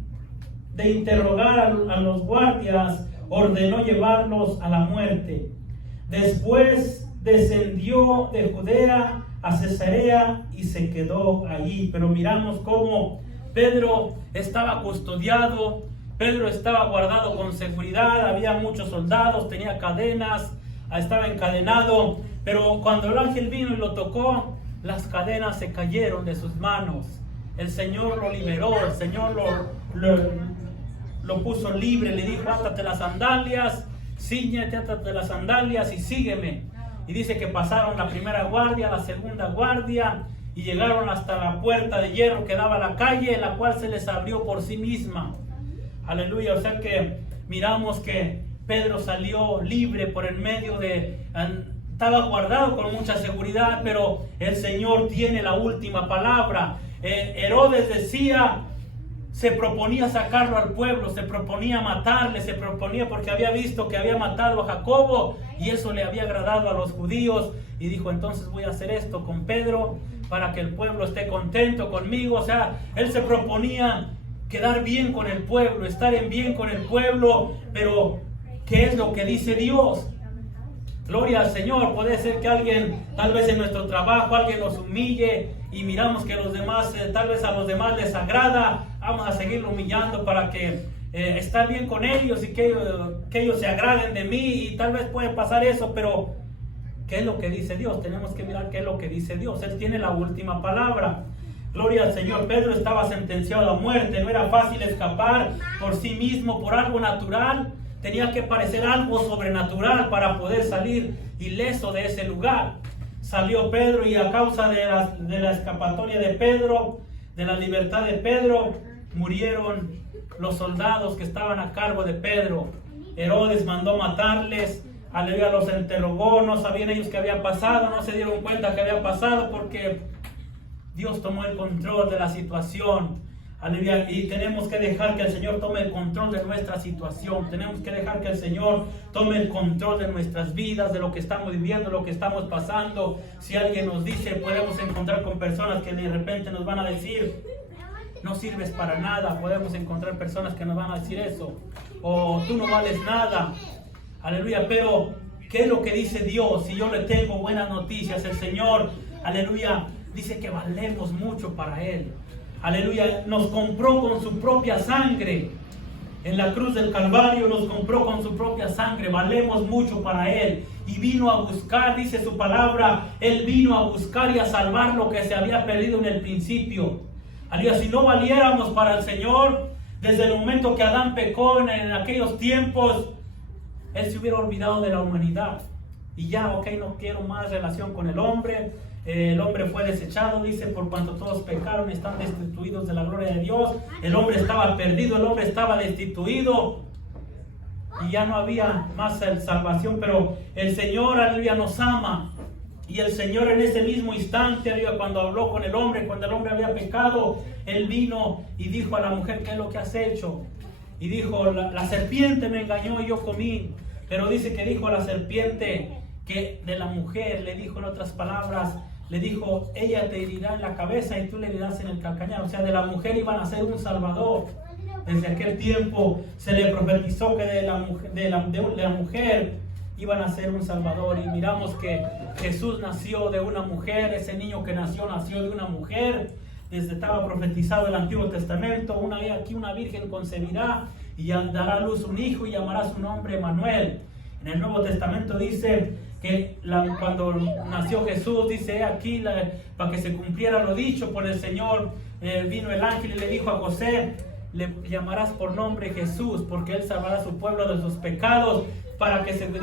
interrogar a los guardias, ordenó llevarlos a la muerte. Después descendió de Judea a Cesarea y se quedó allí. Pero miramos cómo Pedro estaba custodiado, Pedro estaba guardado con seguridad, había muchos soldados, tenía cadenas, estaba encadenado. Pero cuando el ángel vino y lo tocó, las cadenas se cayeron de sus manos. El Señor lo liberó, el Señor lo puso libre. Le dijo: átate las sandalias, cíñete, átate las sandalias y sígueme. Y dice que pasaron la primera guardia, la segunda guardia, y llegaron hasta la puerta de hierro que daba a la calle, la cual se les abrió por sí misma. Aleluya. O sea que miramos que Pedro salió libre por el medio de... Estaba guardado con mucha seguridad, pero el Señor tiene la última palabra. Herodes decía, se proponía sacarlo al pueblo, se proponía matarle, se proponía, porque había visto que había matado a Jacobo y eso le había agradado a los judíos, y dijo: entonces voy a hacer esto con Pedro para que el pueblo esté contento conmigo. O sea, él se proponía quedar bien con el pueblo, estar en bien con el pueblo. Pero ¿qué es lo que dice Dios? Gloria al Señor. Puede ser que alguien, tal vez en nuestro trabajo, alguien nos humille y miramos que los demás, tal vez a los demás les agrada. Vamos a seguir humillando para que estar bien con ellos y que ellos se agraden de mí, y tal vez puede pasar eso. Pero ¿qué es lo que dice Dios? Tenemos que mirar qué es lo que dice Dios. Él tiene la última palabra. Gloria al Señor. Pedro estaba sentenciado a muerte. No era fácil escapar por sí mismo, por algo natural. Tenía que parecer algo sobrenatural para poder salir ileso de ese lugar. salió Pedro y a causa de la escapatoria de Pedro, de la libertad de Pedro, murieron los soldados que estaban a cargo de Pedro. Herodes mandó matarles, aleluya, los interrogó, no sabían ellos qué había pasado, no se dieron cuenta que había pasado porque Dios tomó el control de la situación. Aleluya, y tenemos que dejar que el Señor tome el control de nuestra situación. Tenemos que dejar que el Señor tome el control de nuestras vidas, de lo que estamos viviendo, lo que estamos pasando. Si alguien nos dice, podemos encontrar con personas que de repente nos van a decir, no sirves para nada. Podemos encontrar personas que nos van a decir eso, o tú no vales nada. Aleluya, pero ¿qué es lo que dice Dios? Si yo le tengo buenas noticias, el Señor, aleluya, dice que valemos mucho para Él. Aleluya, nos compró con su propia sangre. En la cruz del Calvario nos compró con su propia sangre. Valemos mucho para Él. Y vino a buscar, dice su palabra, Él vino a buscar y a salvar lo que se había perdido en el principio. Aleluya, si no valiéramos para el Señor, desde el momento que Adán pecó en aquellos tiempos, Él se hubiera olvidado de la humanidad. Y ya, ok, no quiero más relación con el hombre. El hombre fue desechado, dice, por cuanto todos pecaron, están destituidos de la gloria de Dios. El hombre estaba perdido, el hombre estaba destituido y ya no había más salvación. Pero el Señor, aleluya, nos ama. Y el Señor en ese mismo instante, aleluya, cuando habló con el hombre, cuando el hombre había pecado, Él vino y dijo a la mujer, ¿qué es lo que has hecho? Y dijo, la serpiente me engañó y yo comí. Pero dice que dijo a la serpiente que de la mujer, le dijo en otras palabras, le dijo, ella te herirá en la cabeza y tú le herirás en el calcañar. O sea, de la mujer iban a ser un salvador. Desde aquel tiempo se le profetizó que de la mujer iban a ser un salvador. Y miramos que Jesús nació de una mujer. Ese niño que nació de una mujer. Desde estaba profetizado el Antiguo Testamento. Aquí una virgen concebirá y dará a luz un hijo y llamará su nombre Emmanuel. En el Nuevo Testamento dice que cuando nació Jesús, dice aquí, para que se cumpliera lo dicho por el Señor, vino el ángel y le dijo a José, le llamarás por nombre Jesús, porque Él salvará a su pueblo de sus pecados.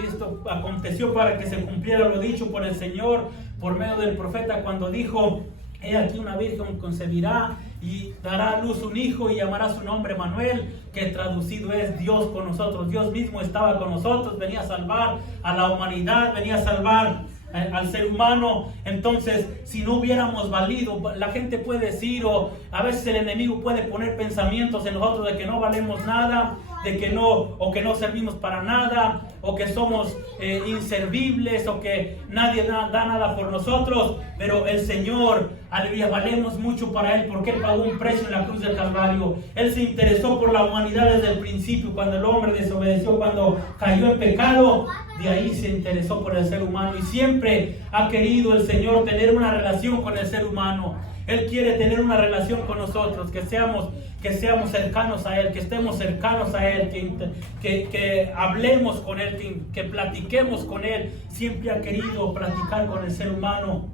Esto aconteció para que se cumpliera lo dicho por el Señor, por medio del profeta, cuando dijo, he aquí una virgen concebirá y dará a luz un hijo y llamará su nombre Emmanuel, que traducido es Dios con nosotros. Dios mismo estaba con nosotros, venía a salvar a la humanidad, venía a salvar al ser humano. Entonces, si no hubiéramos valido, la gente puede decir, o a veces el enemigo puede poner pensamientos en nosotros de que no valemos nada, de que no servimos para nada, o que somos inservibles, o que nadie da nada por nosotros. Pero el Señor, aleluya, valemos mucho para Él, porque Él pagó un precio en la cruz del Calvario. Él se interesó por la humanidad desde el principio, cuando el hombre desobedeció, cuando cayó en pecado. De ahí se interesó por el ser humano, y siempre ha querido el Señor tener una relación con el ser humano. Él quiere tener una relación con nosotros, que seamos cercanos a Él, que estemos cercanos a Él, que hablemos con Él, que platiquemos con Él. Siempre ha querido platicar con el ser humano.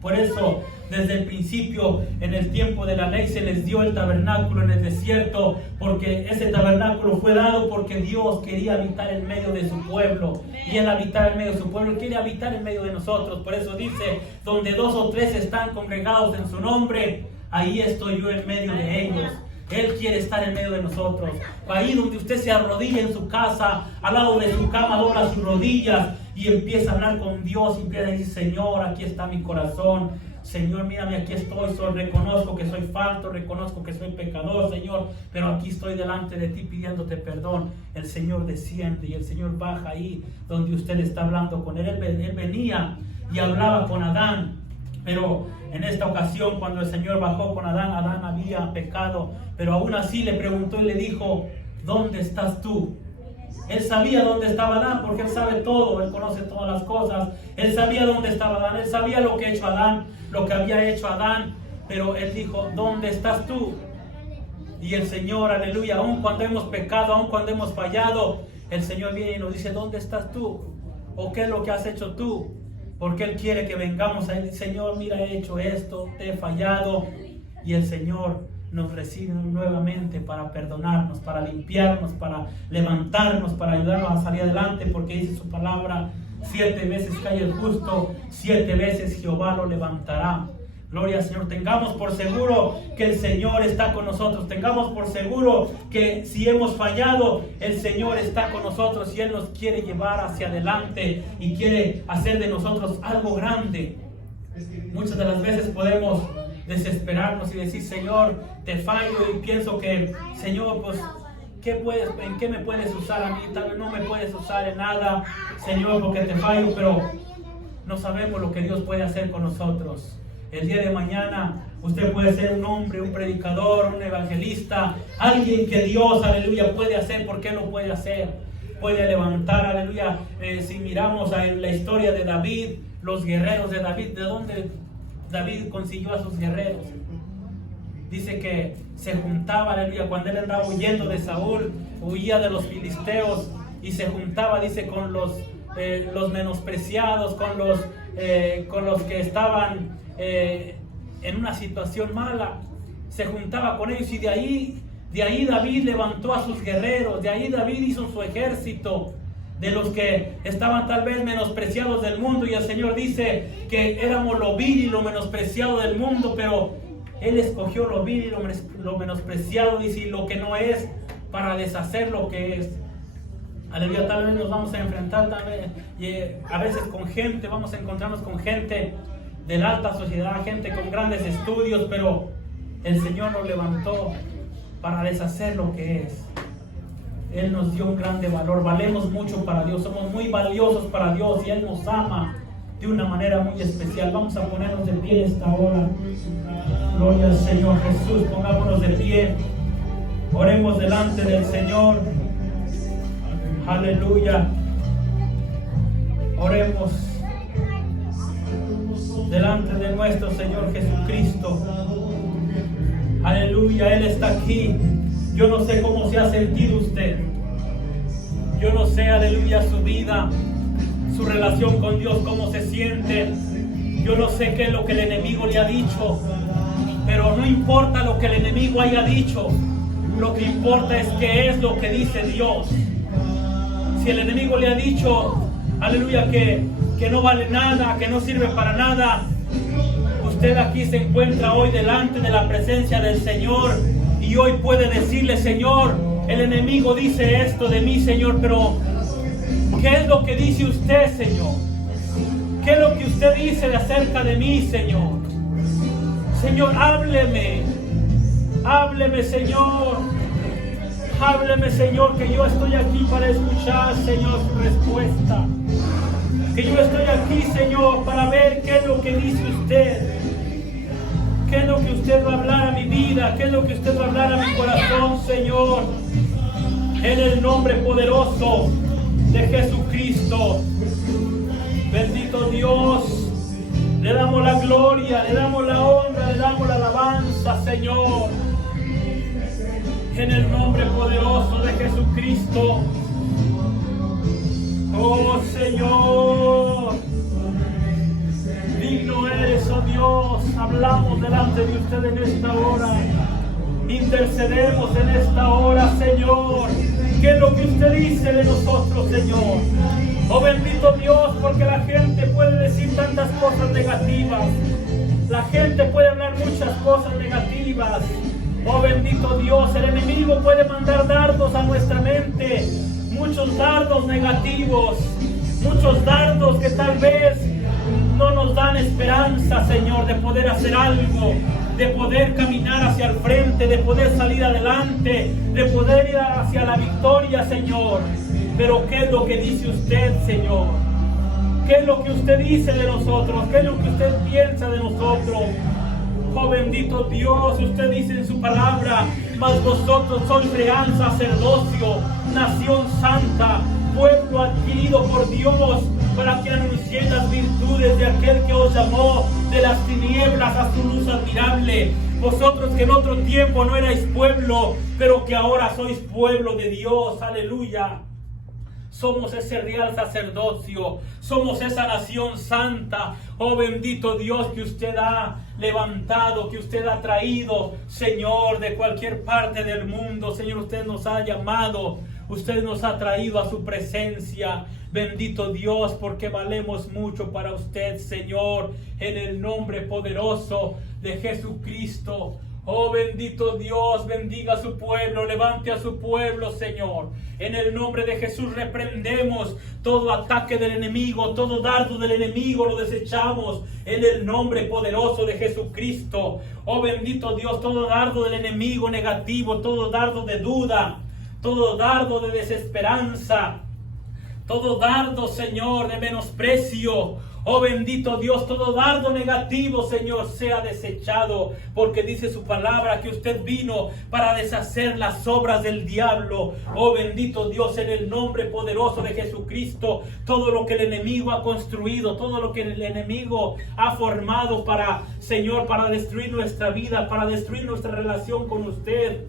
Por eso, desde el principio, en el tiempo de la ley, se les dio el tabernáculo en el desierto, porque ese tabernáculo fue dado porque Dios quería habitar en medio de su pueblo. Y Él habitar en medio de su pueblo, Él quiere habitar en medio de nosotros. Por eso dice, donde 2 o 3 están congregados en su nombre, ahí estoy yo en medio de ellos. Él quiere estar en medio de nosotros. Ahí donde usted se arrodilla en su casa, al lado de su cama, dobla sus rodillas y empieza a hablar con Dios, y empieza a decir, Señor, aquí está mi corazón. Señor, mírame, aquí estoy, reconozco que soy falto, reconozco que soy pecador, Señor, pero aquí estoy delante de ti pidiéndote perdón. El Señor desciende y el Señor baja ahí donde usted está hablando con Él. Él venía y hablaba con Adán, pero en esta ocasión, cuando el Señor bajó con Adán, Adán había pecado, pero aún así le preguntó y le dijo, ¿dónde estás tú? Él sabía dónde estaba Adán, porque Él sabe todo, Él conoce todas las cosas. Él sabía dónde estaba Adán, Él sabía lo que había hecho Adán, pero Él dijo, ¿dónde estás tú? Y el Señor, aleluya, aun cuando hemos pecado, aun cuando hemos fallado, el Señor viene y nos dice, ¿dónde estás tú? ¿O qué es lo que has hecho tú? Porque Él quiere que vengamos a Él. Señor, mira, he hecho esto, te he fallado. Y el Señor nos recibe nuevamente para perdonarnos, para limpiarnos, para levantarnos, para ayudarnos a salir adelante, porque dice su palabra, 7 veces cae el justo, 7 veces Jehová lo levantará. Gloria al Señor. Tengamos por seguro que el Señor está con nosotros. Tengamos por seguro que si hemos fallado, el Señor está con nosotros y Él nos quiere llevar hacia adelante y quiere hacer de nosotros algo grande. Muchas de las veces podemos desesperarnos y decir: Señor, te fallo, y pienso que, Señor, pues, ¿en qué me puedes usar a mí? Tal vez no me puedes usar en nada, Señor, porque te fallo, pero no sabemos lo que Dios puede hacer con nosotros. El día de mañana usted puede ser un hombre, un predicador, un evangelista, alguien que Dios, aleluya, puede hacer. ¿Por qué no puede hacer? Puede levantar, aleluya. Si miramos en la historia de David, los guerreros de David, ¿de dónde David consiguió a sus guerreros? Dice que se juntaba, aleluya, cuando él andaba huyendo de Saúl, huía de los filisteos y se juntaba, dice, con los menospreciados, con los que estaban en una situación mala. Se juntaba con ellos y de ahí David levantó a sus guerreros, de ahí David hizo su ejército de los que estaban tal vez menospreciados del mundo, y el Señor dice que éramos lo vil y lo menospreciado del mundo, pero Él escogió lo vil y lo menospreciado, dice, y lo que no es, para deshacer lo que es. Aleluya. Tal vez nos vamos a enfrentar a veces con gente, vamos a encontrarnos con gente de la alta sociedad, gente con grandes estudios, pero el Señor nos levantó para deshacer lo que es. Él nos dio un grande valor, valemos mucho para Dios, somos muy valiosos para Dios y Él nos ama de una manera muy especial. Vamos a ponernos de pie esta hora. Gloria al Señor Jesús, pongámonos de pie, oremos delante del Señor. Aleluya. Oremos delante de nuestro Señor Jesucristo. Aleluya, Él está aquí. Yo no sé cómo se ha sentido usted. Yo no sé, aleluya, su vida, su relación con Dios, cómo se siente. Yo no sé qué es lo que el enemigo le ha dicho, pero no importa lo que el enemigo haya dicho. Lo que importa es qué es lo que dice Dios. Si el enemigo le ha dicho, aleluya, que no vale nada, que no sirve para nada, usted aquí se encuentra hoy delante de la presencia del Señor y hoy puede decirle: Señor, el enemigo dice esto de mí, Señor, pero ¿qué es lo que dice usted, Señor? ¿Qué es lo que usted dice de acerca de mí, Señor? Señor, hábleme, Señor. Hábleme, Señor, que yo estoy aquí para escuchar, Señor, su respuesta. Que yo estoy aquí, Señor, para ver qué es lo que dice usted. ¿Qué es lo que usted va a hablar a mi vida? ¿Qué es lo que usted va a hablar a mi corazón, Señor? En el nombre poderoso de Jesucristo. Bendito Dios. Le damos la gloria, le damos la honra, le damos la alabanza, Señor. En el nombre poderoso de Jesucristo. Oh Señor, digno eres, oh Dios. Hablamos delante de usted en esta hora. Intercedemos en esta hora, Señor. ¿Qué es lo que usted dice de nosotros, Señor? Oh bendito Dios, porque la gente puede decir tantas cosas negativas. La gente puede hablar muchas cosas negativas. Oh bendito Dios, el enemigo puede mandar dardos a nuestra mente, muchos dardos negativos, muchos dardos que tal vez no nos dan esperanza, Señor, de poder hacer algo, de poder caminar hacia el frente, de poder salir adelante, de poder ir hacia la victoria, Señor. Pero ¿qué es lo que dice usted, Señor? ¿Qué es lo que usted dice de nosotros? ¿Qué es lo que usted piensa de nosotros? Oh bendito Dios, usted dice en su palabra: mas vosotros sois real sacerdocio, nación santa, pueblo adquirido por Dios, para que anunciéis las virtudes de aquel que os llamó de las tinieblas a su luz admirable. Vosotros que en otro tiempo no erais pueblo, pero que ahora sois pueblo de Dios. Aleluya. Somos ese real sacerdocio, somos esa nación santa. Oh bendito Dios, que usted ha levantado, que usted ha traído, Señor, de cualquier parte del mundo. Señor, usted nos ha llamado, usted nos ha traído a su presencia. Bendito Dios, porque valemos mucho para usted, Señor, en el nombre poderoso de Jesucristo. Oh bendito Dios, bendiga a su pueblo, levante a su pueblo, Señor. En el nombre de Jesús reprendemos todo ataque del enemigo, todo dardo del enemigo lo desechamos en el nombre poderoso de Jesucristo. Oh bendito Dios, todo dardo del enemigo negativo, todo dardo de duda, todo dardo de desesperanza, todo dardo, Señor, de menosprecio. Oh bendito Dios, todo dardo negativo, Señor, sea desechado, porque dice su palabra que usted vino para deshacer las obras del diablo. Oh bendito Dios, en el nombre poderoso de Jesucristo, todo lo que el enemigo ha construido, todo lo que el enemigo ha formado para, Señor, para destruir nuestra vida, para destruir nuestra relación con usted,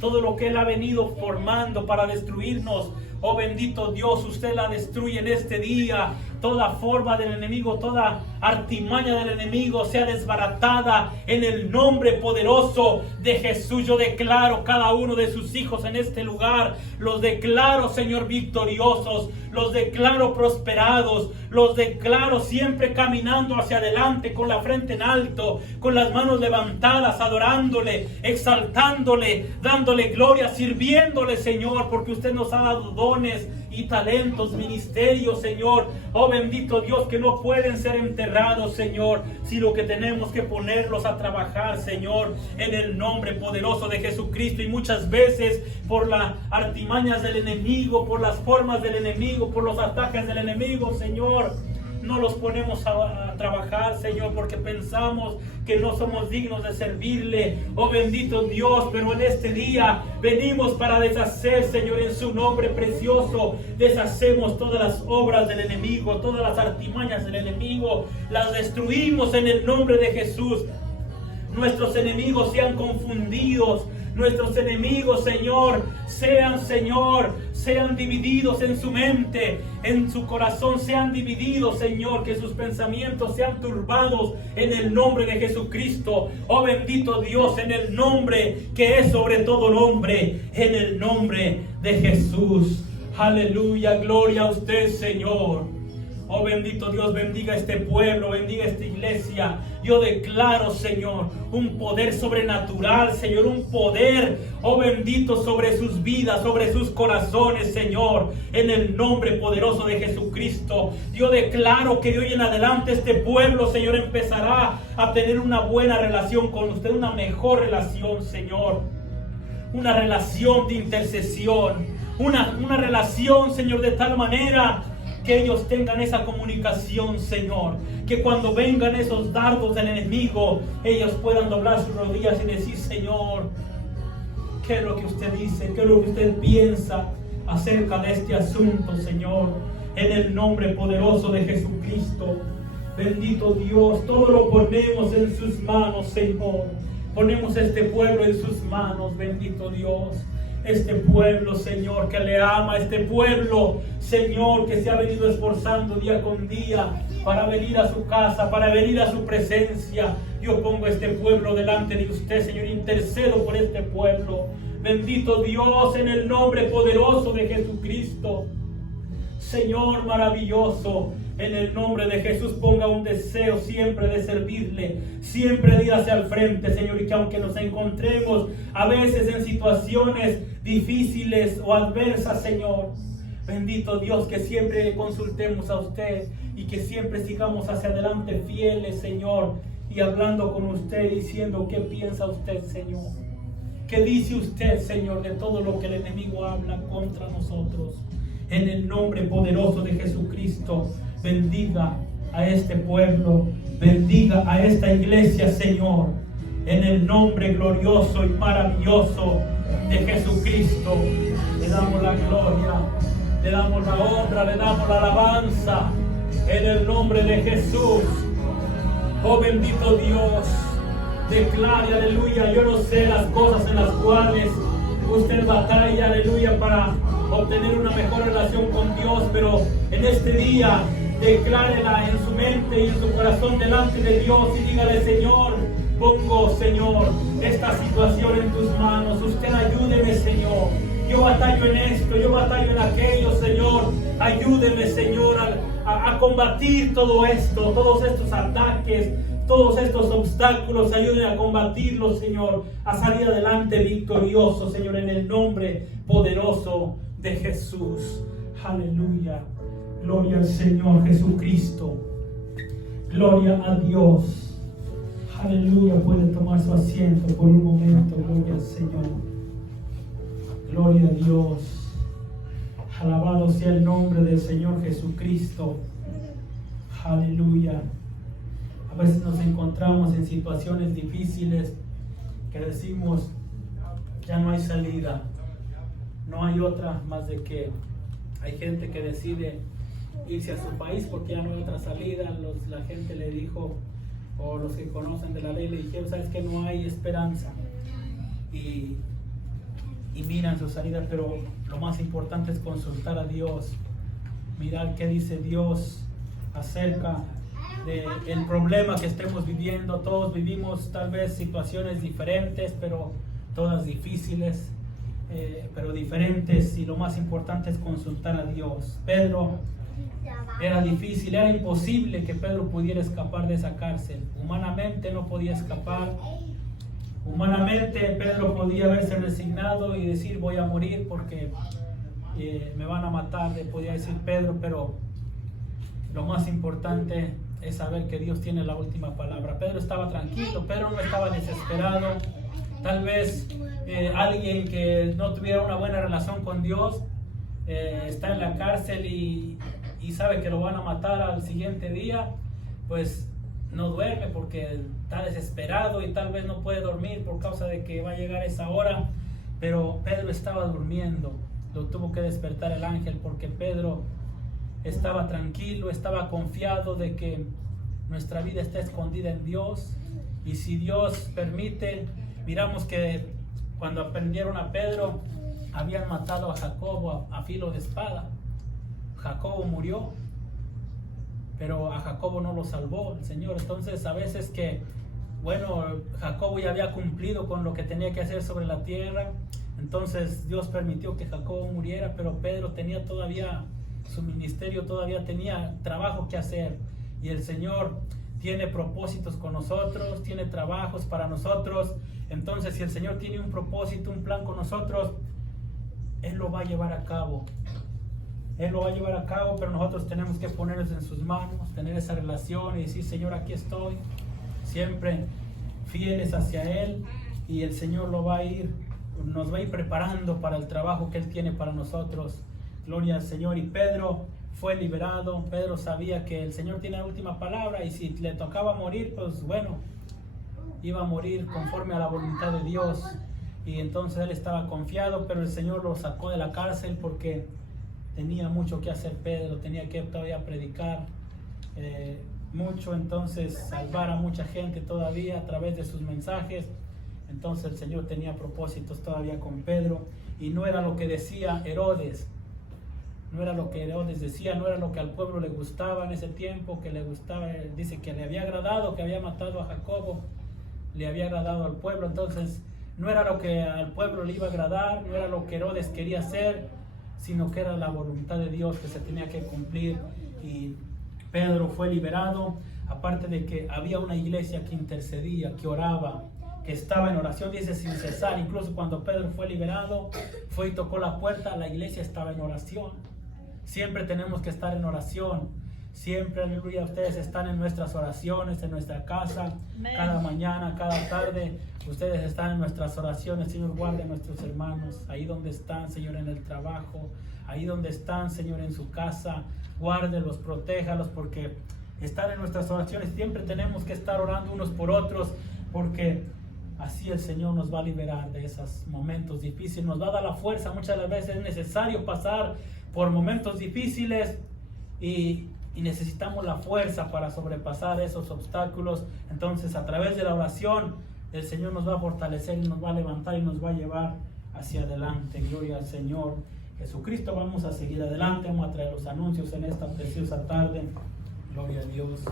todo lo que él ha venido formando para destruirnos. Oh bendito Dios, usted la destruye en este día. Toda forma del enemigo, toda artimaña del enemigo sea desbaratada en el nombre poderoso de Jesús. Yo declaro cada uno de sus hijos en este lugar. Los declaro, Señor, victoriosos. Los declaro prosperados. Los declaro siempre caminando hacia adelante con la frente en alto, con las manos levantadas, adorándole, exaltándole, dándole gloria, sirviéndole, Señor, porque usted nos ha dado dones y talentos, ministerios, Señor. Oh bendito Dios, que no pueden ser enterrados, Señor, sino que tenemos que ponerlos a trabajar, Señor, en el nombre poderoso de Jesucristo. Y muchas veces por las artimañas del enemigo, por las formas del enemigo, por los ataques del enemigo, Señor, no los ponemos a trabajar, Señor, porque pensamos que no somos dignos de servirle. Oh bendito Dios, pero en este día venimos para deshacer, Señor, en su nombre precioso. Deshacemos todas las obras del enemigo, todas las artimañas del enemigo. Las destruimos en el nombre de Jesús. Nuestros enemigos sean confundidos. Nuestros enemigos, Señor, sean divididos en su mente, en su corazón, sean divididos, Señor, que sus pensamientos sean turbados en el nombre de Jesucristo. Oh bendito Dios, en el nombre que es sobre todo nombre, en el nombre de Jesús. Aleluya, gloria a usted, Señor. Oh bendito Dios, bendiga este pueblo, bendiga esta iglesia. Yo declaro, Señor, un poder sobrenatural, Señor, un poder, oh bendito, sobre sus vidas, sobre sus corazones, Señor, en el nombre poderoso de Jesucristo. Yo declaro que de hoy en adelante este pueblo, Señor, empezará a tener una buena relación con usted, una mejor relación, Señor, una relación de intercesión, una relación, Señor, de tal manera que ellos tengan esa comunicación, Señor, que cuando vengan esos dardos del enemigo, ellos puedan doblar sus rodillas y decir: Señor, ¿qué es lo que usted dice? ¿Qué es lo que usted piensa acerca de este asunto, Señor? En el nombre poderoso de Jesucristo. Bendito Dios, todo lo ponemos en sus manos, Señor. Ponemos este pueblo en sus manos, bendito Dios. Este pueblo, Señor, que le ama, este pueblo, Señor, que se ha venido esforzando día con día para venir a su casa, para venir a su presencia. Yo pongo este pueblo delante de usted, Señor, intercedo por este pueblo. Bendito Dios, en el nombre poderoso de Jesucristo. Señor maravilloso, en el nombre de Jesús, ponga un deseo siempre de servirle, siempre de ir hacia el frente, Señor, y que aunque nos encontremos a veces en situaciones difíciles o adversas, Señor, bendito Dios, que siempre consultemos a usted y que siempre sigamos hacia adelante fieles, Señor, y hablando con usted, diciendo qué piensa usted, Señor, qué dice usted, Señor, de todo lo que el enemigo habla contra nosotros. En el nombre poderoso de Jesucristo, bendiga a este pueblo, bendiga a esta iglesia, Señor, en el nombre glorioso y maravilloso de Jesucristo. Le damos la gloria, le damos la honra, le damos la alabanza, en el nombre de Jesús. Oh bendito Dios, declare, aleluya. Yo no sé las cosas en las cuales usted batalla, aleluya, para obtener una mejor relación con Dios, pero en este día declárela en su mente y en su corazón delante de Dios y dígale: Señor, pongo, Señor, esta situación en tus manos. Usted ayúdeme, Señor. yo batallo en esto, yo batallo en aquello, Señor. Ayúdeme, Señor, a combatir todo esto, todos estos ataques, todos estos obstáculos. Ayúdeme a combatirlos, Señor, a salir adelante victorioso, Señor, en el nombre poderoso de Jesús. Aleluya. Gloria al Señor Jesucristo. Gloria a Dios. Aleluya. Puede tomar su asiento por un momento. Gloria al Señor. Gloria a Dios. Alabado sea el nombre del Señor Jesucristo. Aleluya. A veces nos encontramos en situaciones difíciles que decimos, ya no hay salida. No hay otra más de que hay gente que decide irse a su país porque ya no hay otra salida. La gente le dijo, o los que conocen de la ley le dijeron, sabes que no hay esperanza, y miran su salida. Pero lo más importante es consultar a Dios, mirar qué dice Dios acerca del problema que estemos viviendo. Todos vivimos tal vez situaciones diferentes, pero todas difíciles, pero diferentes, y lo más importante es consultar a Dios. Pedro, era difícil, era imposible que Pedro pudiera escapar de esa cárcel. Humanamente no podía escapar. Humanamente Pedro podía haberse resignado y decir, voy a morir porque me van a matar, podía decir Pedro, pero lo más importante es saber que Dios tiene la última palabra. Pedro estaba tranquilo, Pedro no estaba desesperado. Tal vez alguien que no tuviera una buena relación con Dios está en la cárcel y sabe que lo van a matar al siguiente día, pues no duerme porque está desesperado y tal vez no puede dormir por causa de que va a llegar esa hora. Pero Pedro estaba durmiendo, lo tuvo que despertar el ángel, porque Pedro estaba tranquilo, estaba confiado de que nuestra vida está escondida en Dios, y si Dios permite, miramos que cuando aprendieron a Pedro, habían matado a Jacobo a filo de espada. Jacobo murió, pero a Jacobo no lo salvó el Señor. Entonces a veces que, bueno, Jacobo ya había cumplido con lo que tenía que hacer sobre la tierra, entonces Dios permitió que Jacobo muriera, pero Pedro tenía todavía su ministerio, todavía tenía trabajo que hacer, y el Señor tiene propósitos con nosotros, tiene trabajos para nosotros. Entonces si el Señor tiene un propósito, un plan con nosotros, Él lo va a llevar a cabo. Él lo va a llevar a cabo, pero nosotros tenemos que ponernos en sus manos, tener esa relación y decir, Señor, aquí estoy, siempre fieles hacia Él, y el Señor nos va a ir preparando para el trabajo que Él tiene para nosotros. Gloria al Señor. Y Pedro fue liberado. Pedro sabía que el Señor tiene la última palabra, y si le tocaba morir, pues bueno, iba a morir conforme a la voluntad de Dios. Y entonces él estaba confiado, pero el Señor lo sacó de la cárcel porque tenía mucho que hacer Pedro, tenía que todavía predicar mucho, entonces salvar a mucha gente todavía a través de sus mensajes. Entonces el Señor tenía propósitos todavía con Pedro, y no era lo que decía Herodes, no era lo que Herodes decía, no era lo que al pueblo le gustaba en ese tiempo, que le gustaba, dice que le había agradado, que había matado a Jacobo, le había agradado al pueblo. Entonces no era lo que al pueblo le iba a agradar, no era lo que Herodes quería hacer, sino que era la voluntad de Dios que se tenía que cumplir. Y Pedro fue liberado, aparte de que había una iglesia que intercedía, que oraba, que estaba en oración, dice, sin cesar. Incluso cuando Pedro fue liberado, fue y tocó la puerta, la iglesia estaba en oración. Siempre tenemos que estar en oración, siempre, aleluya. Ustedes están en nuestras oraciones, en nuestra casa, cada mañana, cada tarde, ustedes están en nuestras oraciones. Señor, guarde a nuestros hermanos, ahí donde están, Señor, en el trabajo, ahí donde están, Señor, en su casa, guárdelos, protéjalos, porque están en nuestras oraciones. Siempre tenemos que estar orando unos por otros, porque así el Señor nos va a liberar de esos momentos difíciles, nos va a dar la fuerza. Muchas de las veces es necesario pasar por momentos difíciles y necesitamos la fuerza para sobrepasar esos obstáculos. Entonces, a través de la oración, el Señor nos va a fortalecer y nos va a levantar y nos va a llevar hacia adelante. Gloria al Señor Jesucristo. Vamos a seguir adelante, vamos a traer los anuncios en esta preciosa tarde. Gloria a Dios.